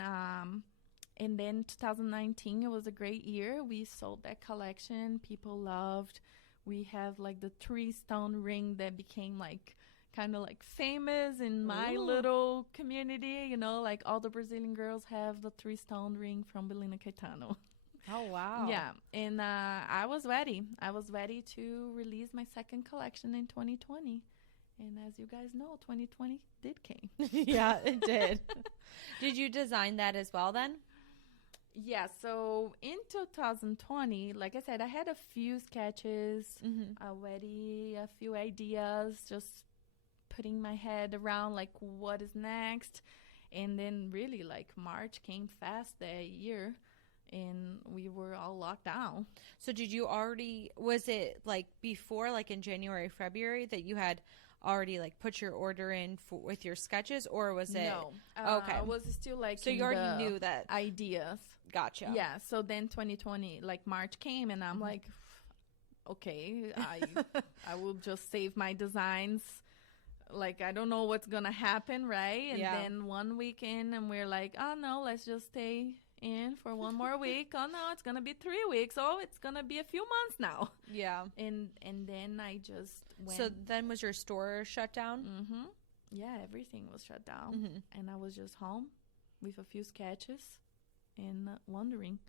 then 2019, it was a great year. We sold that collection. People loved. We have like the 3-stone ring that became like kind of like famous in my little community. Like all the Brazilian girls have the 3-stone ring from Bella Caetano. Oh, wow. Yeah. And I was ready. I was ready to release my second collection in 2020. And as you guys know, 2020 did came. Yeah, it did. Did you design that as well then? Yeah, so in 2020, like I said, I had a few sketches already, a few ideas, just putting my head around like what is next. And then really like March came fast that year and we were all locked down. So was it like before, like in January, February, that you had already like put your order in with your sketches, or was it? No. Okay. Was still like so you already knew that ideas. Gotcha. Yeah. So then 2020, like March came, and I'm like, okay, I will just save my designs. Like I don't know what's gonna happen, right? And then 1 week in, and we're like, oh no, let's just stay in for one more week. Oh no, it's gonna be 3 weeks. Oh, it's gonna be a few months now. Yeah. And then I just went. So then was your store shut down? Mm-hmm. Yeah, everything was shut down, and I was just home with a few sketches and wondering,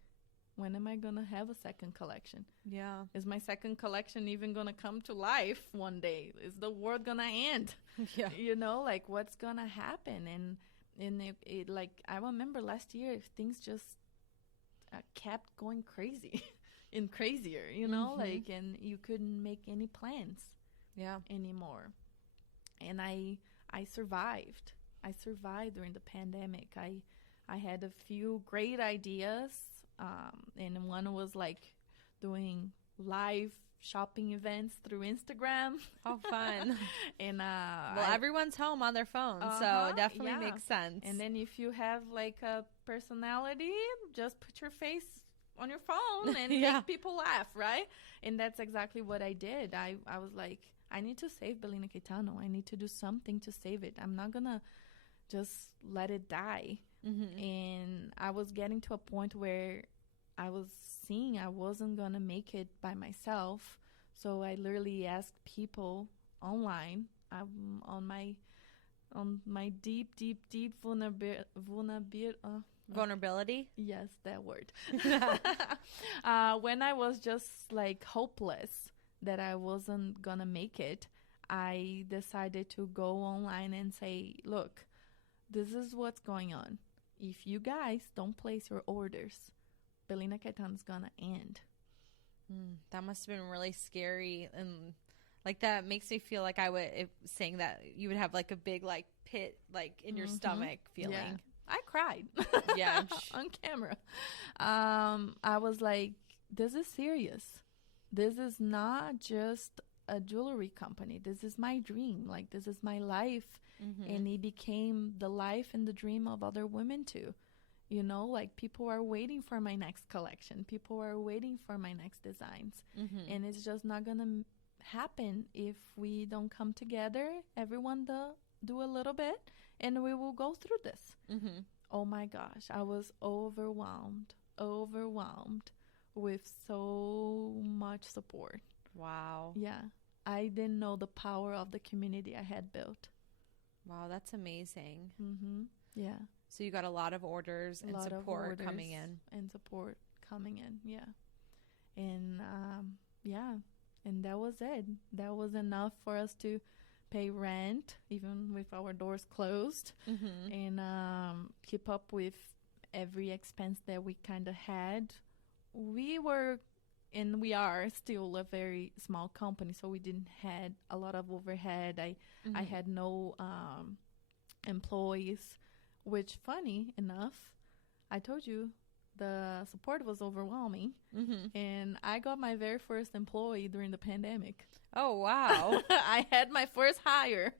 when am I gonna have a second collection? Yeah. Is my second collection even gonna come to life one day? Is the world gonna end? Yeah. Like what's gonna happen? And it like I remember last year things just kept going crazy and crazier, like, and you couldn't make any plans anymore. And I survived. I survived during the pandemic. I had a few great ideas, and one was like doing live shopping events through Instagram. Oh, fun. And everyone's home on their phone, so it definitely makes sense. And then if you have like a personality, just put your face on your phone and make people laugh, right? And that's exactly what I did. I was like, I need to save Bella Caetano. I need to do something to save it. I'm not gonna just let it die. And I was getting to a point where I was seeing I wasn't gonna make it by myself. So I literally asked people online on my deep vulnerability. Yes, that word. When I was just like hopeless that I wasn't gonna make it, I decided to go online and say, look, this is what's going on. If you guys don't place your orders, Bella Caetano's gonna end. That must have been really scary, and like that makes me feel like saying that you would have like a big like pit like in your stomach feeling. Yeah. I cried. Yeah, on camera. I was like, this is serious. This is not just a jewelry company. This is my dream. Like, this is my life. And it became the life and the dream of other women too. Like people are waiting for my next collection. People are waiting for my next designs. And it's just not going to happen if we don't come together, everyone do a little bit, and we will go through this. Oh my gosh, I was overwhelmed with so much support. Wow. Yeah. I didn't know the power of the community I had built. Wow, that's amazing. Yeah. So you got a lot of orders and support coming in. Yeah. And and that was it. That was enough for us to pay rent, even with our doors closed, and keep up with every expense that we kind of had. We were and we are still a very small company, so we didn't had a lot of overhead. I had no employees, which funny enough, I told you the support was overwhelming, and I got my very first employee during the pandemic. Oh, wow. I had my first hire.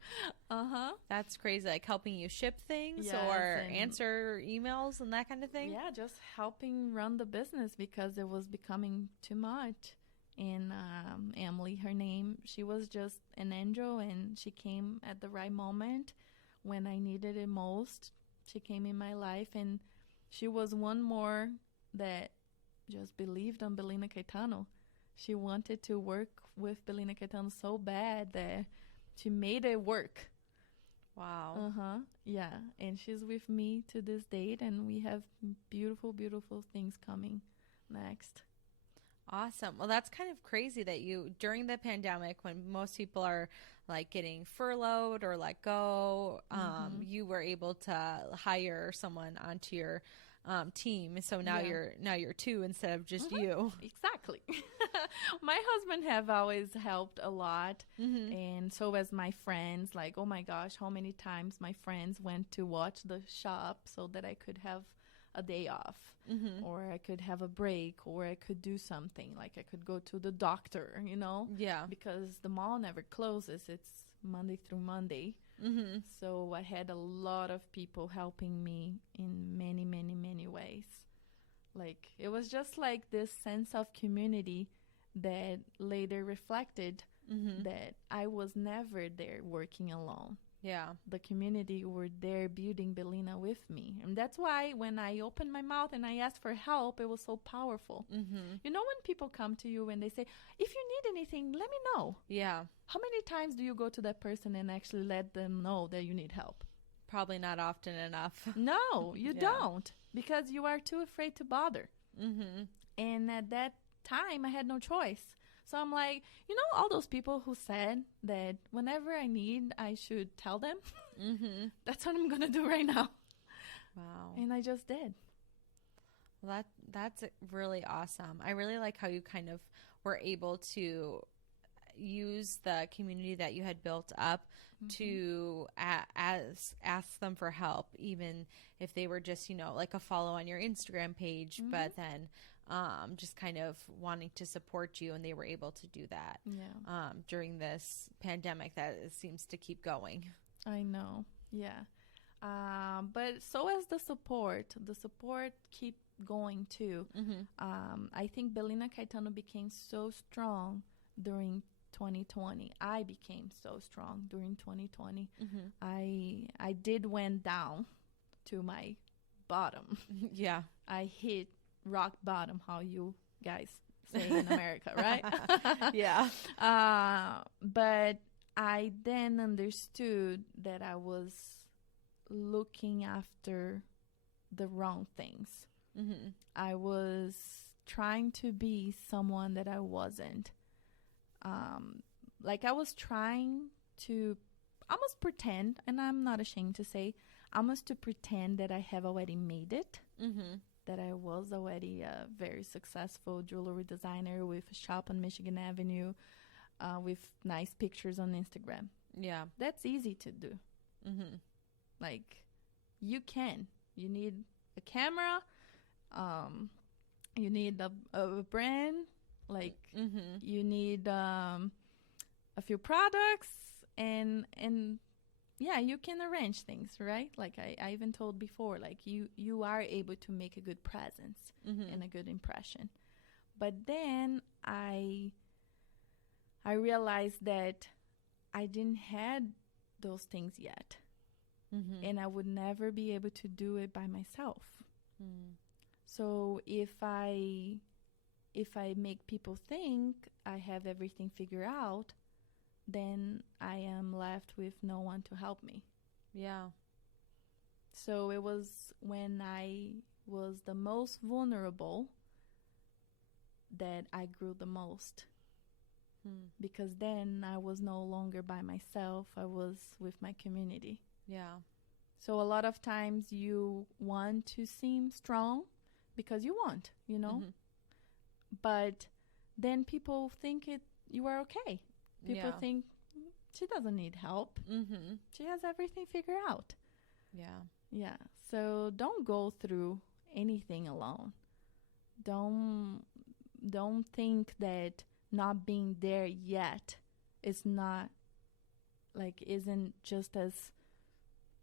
That's crazy. Like helping you ship things Yes, or and answer emails and that kind of thing? yeah, just helping run the business because it was becoming too much. And Emily, her name, she was just an angel, and she came at the right moment when I needed it most. She came in my life, and she was one more that just believed on Bella Caetano. She wanted to work with Bella Caetano so bad that she made it work. Wow. Yeah, and she's with me to this date, and we have beautiful, beautiful things coming next. Awesome. Well, that's kind of crazy that you, during the pandemic, when most people are like getting furloughed or let go, you were able to hire someone onto your team. So now you're two instead of just you. Exactly. My husband have always helped a lot, and so as my friends. Like, oh my gosh, how many times my friends went to watch the shop so that I could have a day off, or I could have a break, or I could do something, like I could go to the doctor, Yeah. because the mall never closes. It's Monday through Monday. So I had a lot of people helping me in many, many, many ways. Like, it was just like this sense of community that later reflected that I was never there working alone. Yeah. The community were there building Bellina with me. And that's why when I opened my mouth and I asked for help, it was so powerful. You know, when people come to you and they say, if you need anything, let me know. Yeah. How many times do you go to that person and actually let them know that you need help? Probably not often enough. No, you don't, because you are too afraid to bother. And at that time, I had no choice. So I'm like, all those people who said that whenever I need, I should tell them. That's what I'm going to do right now. Wow. And I just did. Well, that's really awesome. I really like how you kind of were able to use the community that you had built up to ask them for help, even if they were just, like a follow on your Instagram page, but then just kind of wanting to support you, and they were able to do that during this pandemic that it seems to keep going. I know. Yeah. But so as the support keep going too. I think Bella Caetano became so strong during 2020. I became so strong during 2020. I did went down to my bottom. Yeah. I hit rock bottom, how you guys say in America, right? Yeah. But I then understood that I was looking after the wrong things. I was trying to be someone that I wasn't. Like, I was trying to almost pretend, and I'm not ashamed to say, almost to pretend that I have already made it. That I was already a very successful jewelry designer with a shop on Michigan Avenue, with nice pictures on Instagram. Yeah. That's easy to do. Like, you can. You need a camera. You need a brand. Like, you need a few products, and yeah, you can arrange things, right? Like I even told before, like you are able to make a good presence and a good impression. But then I realized that I didn't had those things yet, and I would never be able to do it by myself. So if I make people think I have everything figured out, then I am left with no one to help me. Yeah. So it was when I was the most vulnerable that I grew the most. Because then I was no longer by myself. I was with my community. Yeah. So a lot of times you want to seem strong because you want, But then people think you are okay. People think she doesn't need help. She has everything figured out. Yeah. So don't go through anything alone. Don't think that not being there yet is not isn't just as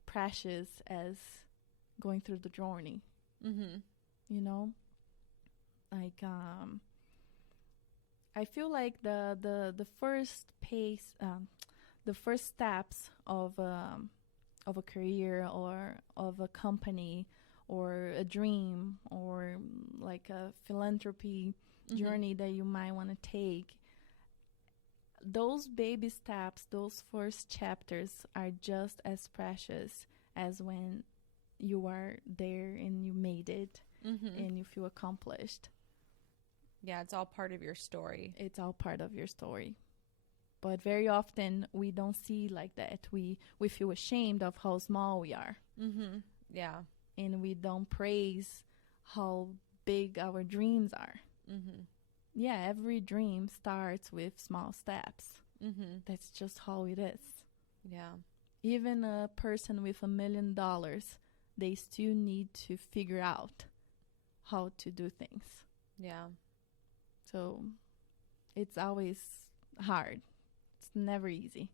precious as going through the journey. You know, I feel like the first pace, the first steps of a career or of a company or a dream or like a philanthropy journey that you might want to take, those baby steps, those first chapters are just as precious as when you are there and you made it and you feel accomplished. Yeah, it's all part of your story. It's all part of your story. But very often we don't see like that. We feel ashamed of how small we are. Yeah. And we don't praise how big our dreams are. Yeah, every dream starts with small steps. That's just how it is. Yeah. Even a person with $1 million, they still need to figure out how to do things. Yeah. So it's always hard. It's never easy.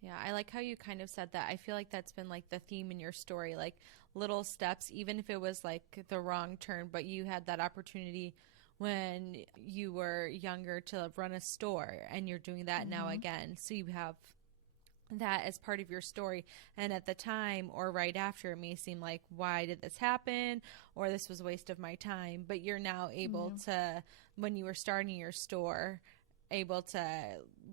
Yeah, I like how you kind of said that. I feel like that's been like the theme in your story, like little steps, even if it was like the wrong turn, but you had that opportunity when you were younger to run a store, and you're doing that now again. So you have that as part of your story. And at the time or right after, it may seem like, why did this happen? Or this was a waste of my time. But you're now able to, when you were starting your store, able to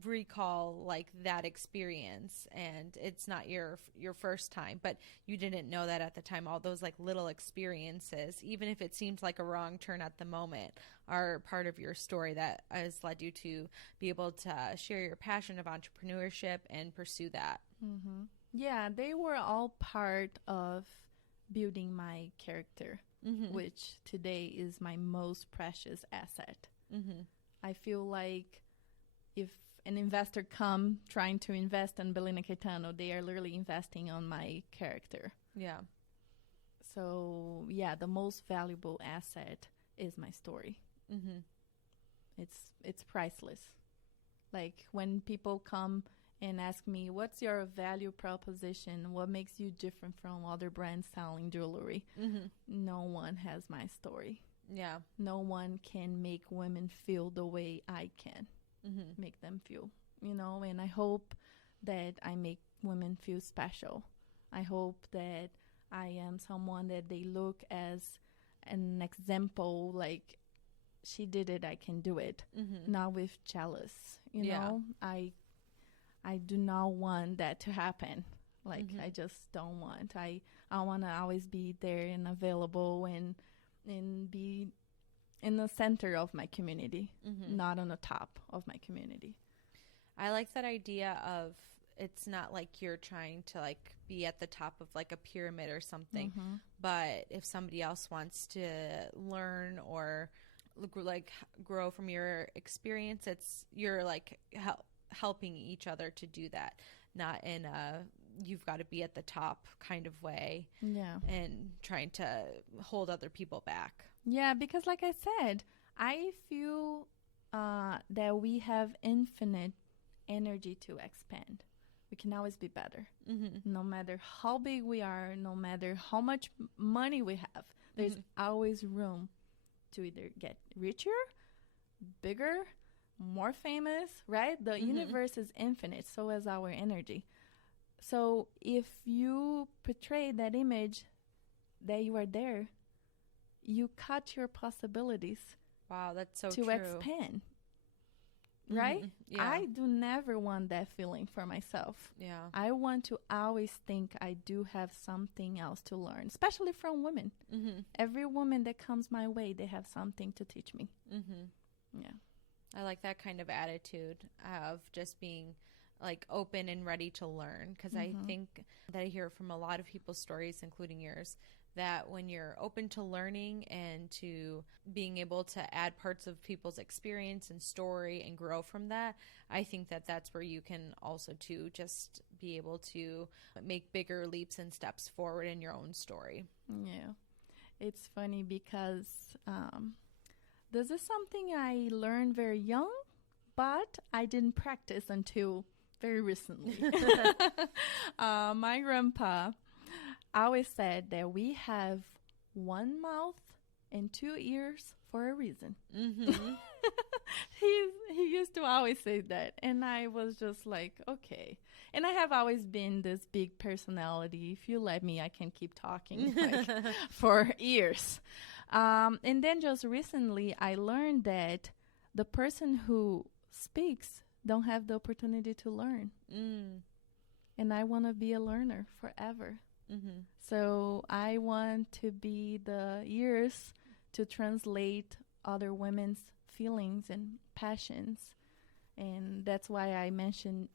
recall like that experience, and it's not your first time, but you didn't know that at the time. All those like little experiences, even if it seems like a wrong turn at the moment, are part of your story that has led you to be able to share your passion of entrepreneurship and pursue that. Yeah, they were all part of building my character, which today is my most precious asset. I feel like if an investor come trying to invest in Bella Caetano, they are literally investing on my character. Yeah. So, yeah, the most valuable asset is my story. It's priceless. Like when people come and ask me, what's your value proposition? What makes you different from other brands selling jewelry? No one has my story. Yeah. No one can make women feel the way I can make them feel, you know, and I hope that I make women feel special. I hope that I am someone that they look as an example, like she did it, I can do it, not with jealous, you know. I do not want that to happen. Like I just don't want. I want to always be there and available and be in the center of my community, not on the top of my community. I like that idea of it's not like you're trying to like be at the top of like a pyramid or something, but if somebody else wants to learn or like grow from your experience, you're like helping each other to do that, not in a you've got to be at the top kind of way. Yeah. And trying to hold other people back. Yeah, because like I said, I feel that we have infinite energy to expand. We can always be better. No matter how big we are, no matter how much money we have, there's always room to either get richer, bigger, more famous, right? The universe is infinite, so is our energy. So if you portray that image that you are there, you cut your possibilities. Wow, that's so to true. Expand. Right? Yeah. I do never want that feeling for myself. Yeah. I want to always think I do have something else to learn, especially from women. Every woman that comes my way, they have something to teach me. Yeah. I like that kind of attitude of just being like open and ready to learn. Because I think that I hear from a lot of people's stories, including yours, that when you're open to learning and to being able to add parts of people's experience and story and grow from that, I think that that's where you can also to just be able to make bigger leaps and steps forward in your own story. Yeah. It's funny because this is something I learned very young, but I didn't practice until very recently. My grandpa always said that we have one mouth and two ears for a reason. He used to always say that, and I was just like, okay. And I have always been this big personality. If you let me, I can keep talking like, for years. And then just recently, I learned that the person who speaks don't have the opportunity to learn. And I want to be a learner forever. So I want to be the ears to translate other women's feelings and passions. And that's why I mentioned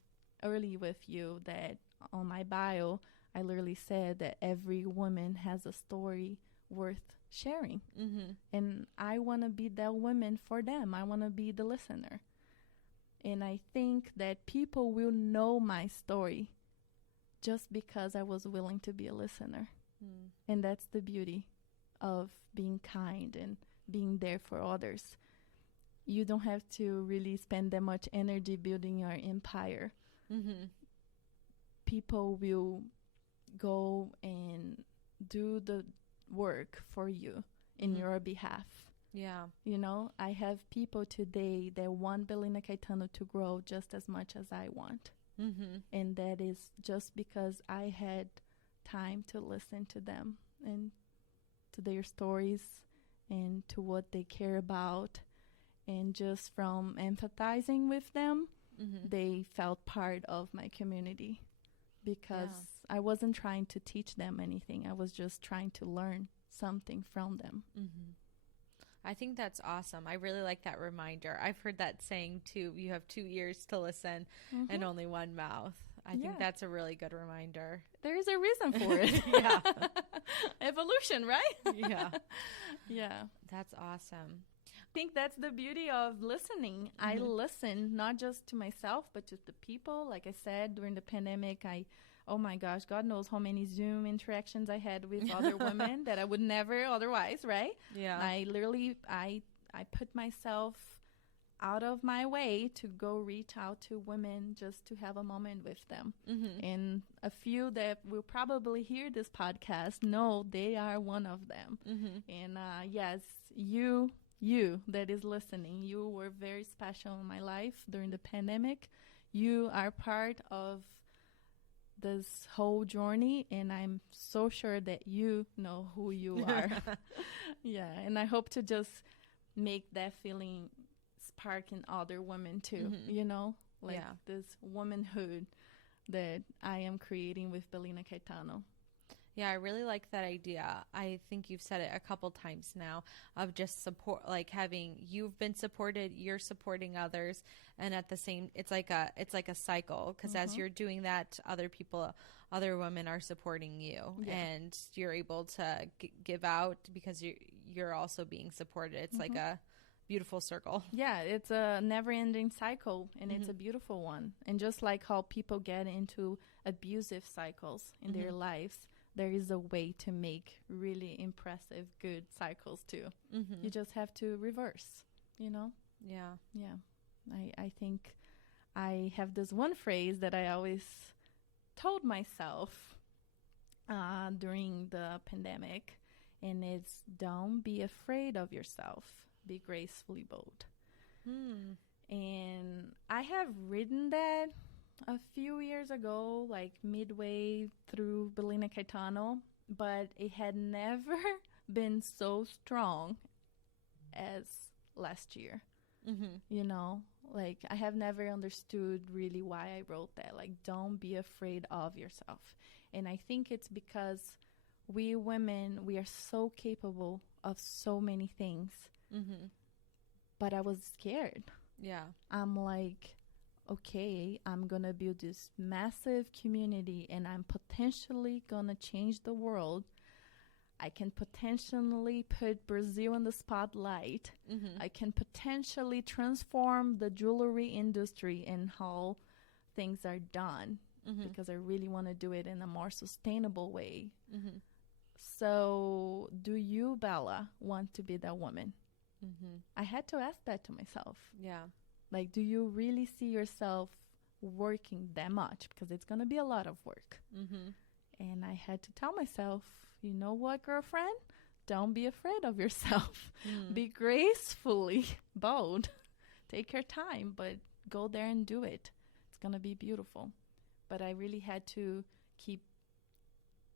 early with you that on my bio, I literally said that every woman has a story worth sharing. And I want to be that woman for them. I want to be the listener. And I think that people will know my story just because I was willing to be a listener. And that's the beauty of being kind and being there for others. You don't have to really spend that much energy building your empire. People will go and do the work for you in your behalf. Yeah. You know, I have people today that want Bella Caetano to grow just as much as I want. And that is just because I had time to listen to them and to their stories and to what they care about. And just from empathizing with them, they felt part of my community because I wasn't trying to teach them anything. I was just trying to learn something from them. I think that's awesome. I really like that reminder. I've heard that saying too. You have 2 ears to listen and only one mouth. I think that's a really good reminder. There's a reason for it. Evolution, right? Yeah. That's awesome. I think that's the beauty of listening. I listen not just to myself, but to the people. Like I said, during the pandemic, oh my gosh, God knows how many Zoom interactions I had with other women that I would never otherwise, right? Yeah. I literally, I put myself out of my way to go reach out to women just to have a moment with them. And a few that will probably hear this podcast know they are one of them. And yes, you that is listening, you were very special in my life during the pandemic. You are part of this whole journey, and I'm so sure that you know who you are. And I hope to just make that feeling spark in other women too, you know, like this womanhood that I am creating with Bella Caetano. Yeah, I really like that idea. I think you've said it a couple times now of just support, like you've been supported, you're supporting others, and at the same, it's like a cycle, because as you're doing that, other women are supporting you, and you're able to give out because you're also being supported. It's like a beautiful circle. Yeah, it's a never-ending cycle, and it's a beautiful one. And just like how people get into abusive cycles in their lives, there is a way to make really impressive, good cycles too. You just have to reverse, you know? Yeah. I think I have this one phrase that I always told myself during the pandemic, and it's, don't be afraid of yourself. Be gracefully bold. And I have written that a few years ago, like midway through Bella Caetano, but it had never been so strong as last year. You know, like I have never understood really why I wrote that. Like, don't be afraid of yourself. And I think it's because we women, we are so capable of so many things. But I was scared. Yeah. I'm like, okay, I'm going to build this massive community and I'm potentially going to change the world. I can potentially put Brazil in the spotlight. I can potentially transform the jewelry industry and how things are done because I really want to do it in a more sustainable way. So, do you, Bella, want to be that woman? I had to ask that to myself. Yeah. Like, do you really see yourself working that much? Because it's going to be a lot of work. And I had to tell myself, you know what, girlfriend? Don't be afraid of yourself. Be gracefully bold. Take your time, but go there and do it. It's going to be beautiful. But I really had to keep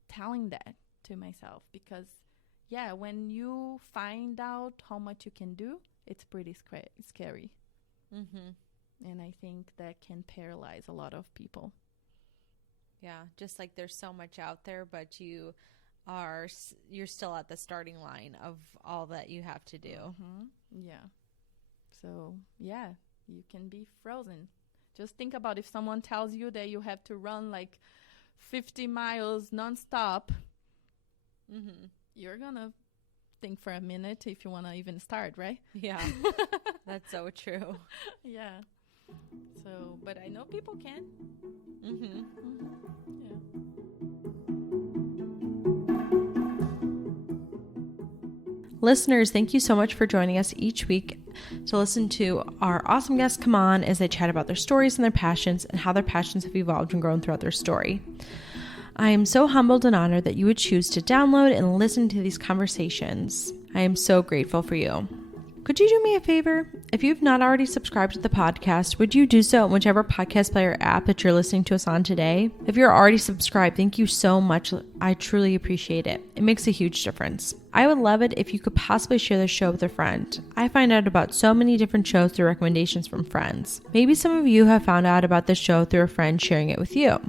telling that to myself because, yeah, when you find out how much you can do, it's pretty scary. And I think that can paralyze a lot of people. Yeah, just like there's so much out there, but you're still at the starting line of all that you have to do. Yeah. So, yeah, you can be frozen. Just think about if someone tells you that you have to run like 50 miles nonstop, you're going to think for a minute if you want to even start, right? Yeah, that's so true. Yeah. So, but I know people can. Yeah. Listeners, thank you so much for joining us each week to listen to our awesome guests come on as they chat about their stories and their passions and how their passions have evolved and grown throughout their story. I am so humbled and honored that you would choose to download and listen to these conversations. I am so grateful for you. Could you do me a favor? If you've not already subscribed to the podcast, would you do so in whichever podcast player app that you're listening to us on today? If you're already subscribed, thank you so much. I truly appreciate it. It makes a huge difference. I would love it if you could possibly share the show with a friend. I find out about so many different shows through recommendations from friends. Maybe some of you have found out about the show through a friend sharing it with you.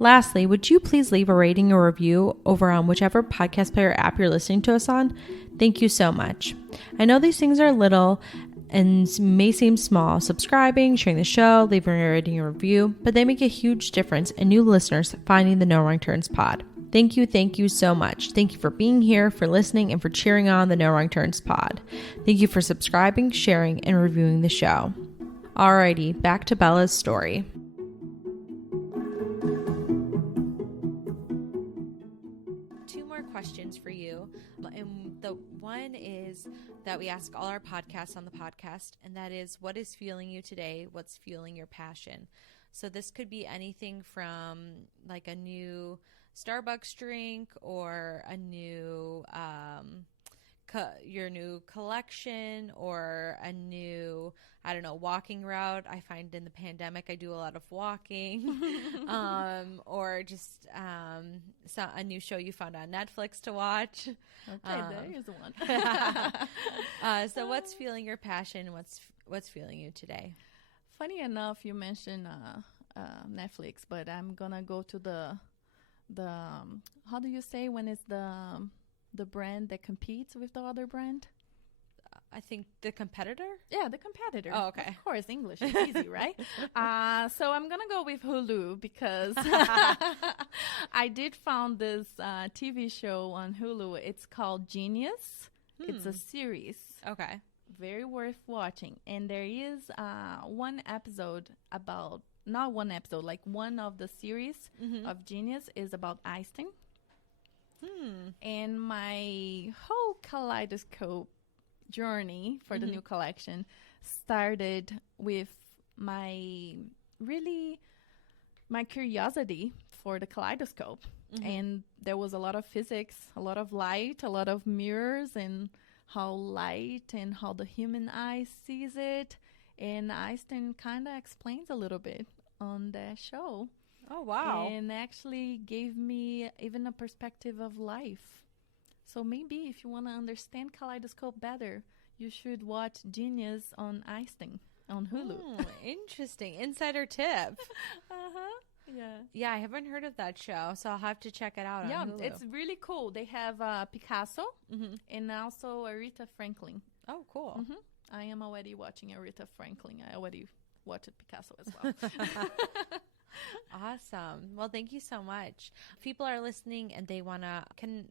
Lastly, would you please leave a rating or review over on whichever podcast player app you're listening to us on? Thank you so much. I know these things are little and may seem small, subscribing, sharing the show, leaving a rating or review, but they make a huge difference in new listeners finding the No Wrong Turns pod. Thank you so much. Thank you for being here, for listening, and for cheering on the No Wrong Turns pod. Thank you for subscribing, sharing, and reviewing the show. Alrighty, back to Bella's story. Questions for you, and the one is that we ask all our podcasts on the podcast, and that is, what is fueling you today? What's fueling your passion? So this could be anything from like a new Starbucks drink or a new your new collection or a new, I don't know, walking route. I find in the pandemic I do a lot of walking or just a new show you found on Netflix to watch. Okay, there is one. So what's fueling your passion? What's fueling you today? Funny enough, you mentioned Netflix, but I'm gonna go to the how do you say when it's the brand that competes with the other brand? I think the competitor? Yeah, the competitor. Oh, okay. Of course, English is easy, right? So I'm going to go with Hulu because I did found this TV show on Hulu. It's called Genius. It's a series. Okay. Very worth watching. And there is one episode about, not one episode, like one of the series of Genius is about Einstein. And my whole kaleidoscope journey for the new collection started with my curiosity for the kaleidoscope. And there was a lot of physics, a lot of light, a lot of mirrors, and how light and how the human eye sees it. And Einstein kind of explains a little bit on that show. Oh, wow. And actually gave me even a perspective of life. So maybe if you want to understand kaleidoscope better, you should watch Genius on Einstein on Hulu. Interesting. Insider tip. Yeah. Yeah, I haven't heard of that show, so I'll have to check it out on Hulu. It's really cool. They have Picasso and also Aretha Franklin. Oh, cool. I am already watching Aretha Franklin. I already watched Picasso as well. Awesome. Well, thank you so much. If people are listening and they can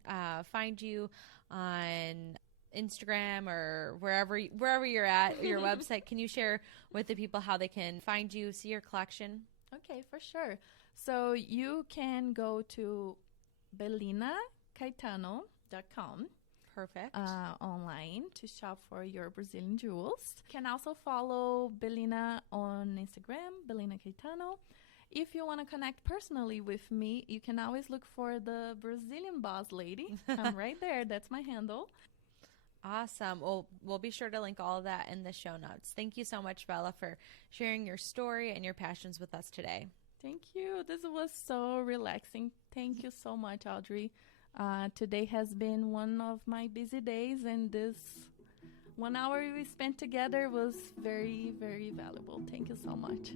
find you on Instagram or wherever you're at, your website, can you share with the people how they can find you, see your collection? Okay, for sure. So you can go to bellacaetano.com. Perfect. Online to shop for your Brazilian jewels. You can also follow Bellina on Instagram, Bella Caetano. If you want to connect personally with me, you can always look for the Brazilian boss lady. I'm right there. That's my handle. Awesome. Well, we'll be sure to link all of that in the show notes. Thank you so much, Bella, for sharing your story and your passions with us today. Thank you. This was so relaxing. Thank you so much, Audrey. Today has been one of my busy days, and this 1 hour we spent together was very, very valuable. Thank you so much.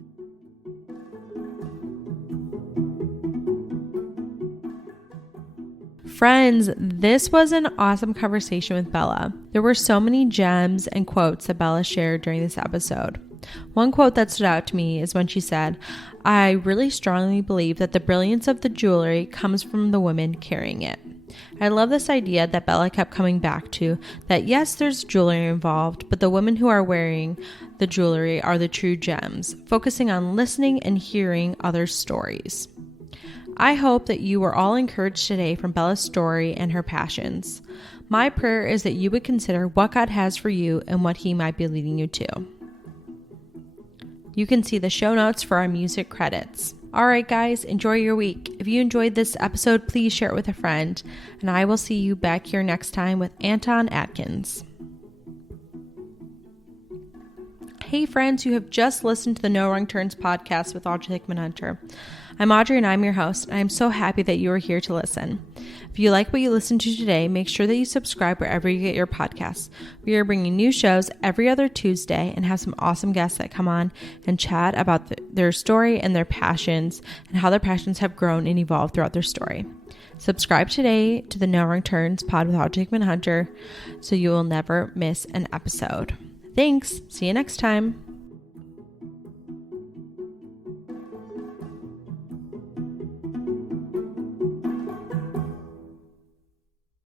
Friends, this was an awesome conversation with Bella. There were so many gems and quotes that Bella shared during this episode. One quote that stood out to me is when she said, "I really strongly believe that the brilliance of the jewelry comes from the women carrying it." I love this idea that Bella kept coming back to, that yes, there's jewelry involved, but the women who are wearing the jewelry are the true gems, focusing on listening and hearing others' stories. I hope that you were all encouraged today from Bella's story and her passions. My prayer is that you would consider what God has for you and what He might be leading you to. You can see the show notes for our music credits. All right, guys, enjoy your week. If you enjoyed this episode, please share it with a friend, and I will see you back here next time with Anton Atkins. Hey, friends, you have just listened to the No Wrong Turns podcast with Audrey Hickman-Hunter. I'm Audrey and I'm your host, and I'm so happy that you are here to listen. If you like what you listened to today, make sure that you subscribe wherever you get your podcasts. We are bringing new shows every other Tuesday and have some awesome guests that come on and chat about their story and their passions and how their passions have grown and evolved throughout their story. Subscribe today to the No Wrong Turns pod with Audrey Hickman-Hunter so you will never miss an episode. Thanks. See you next time.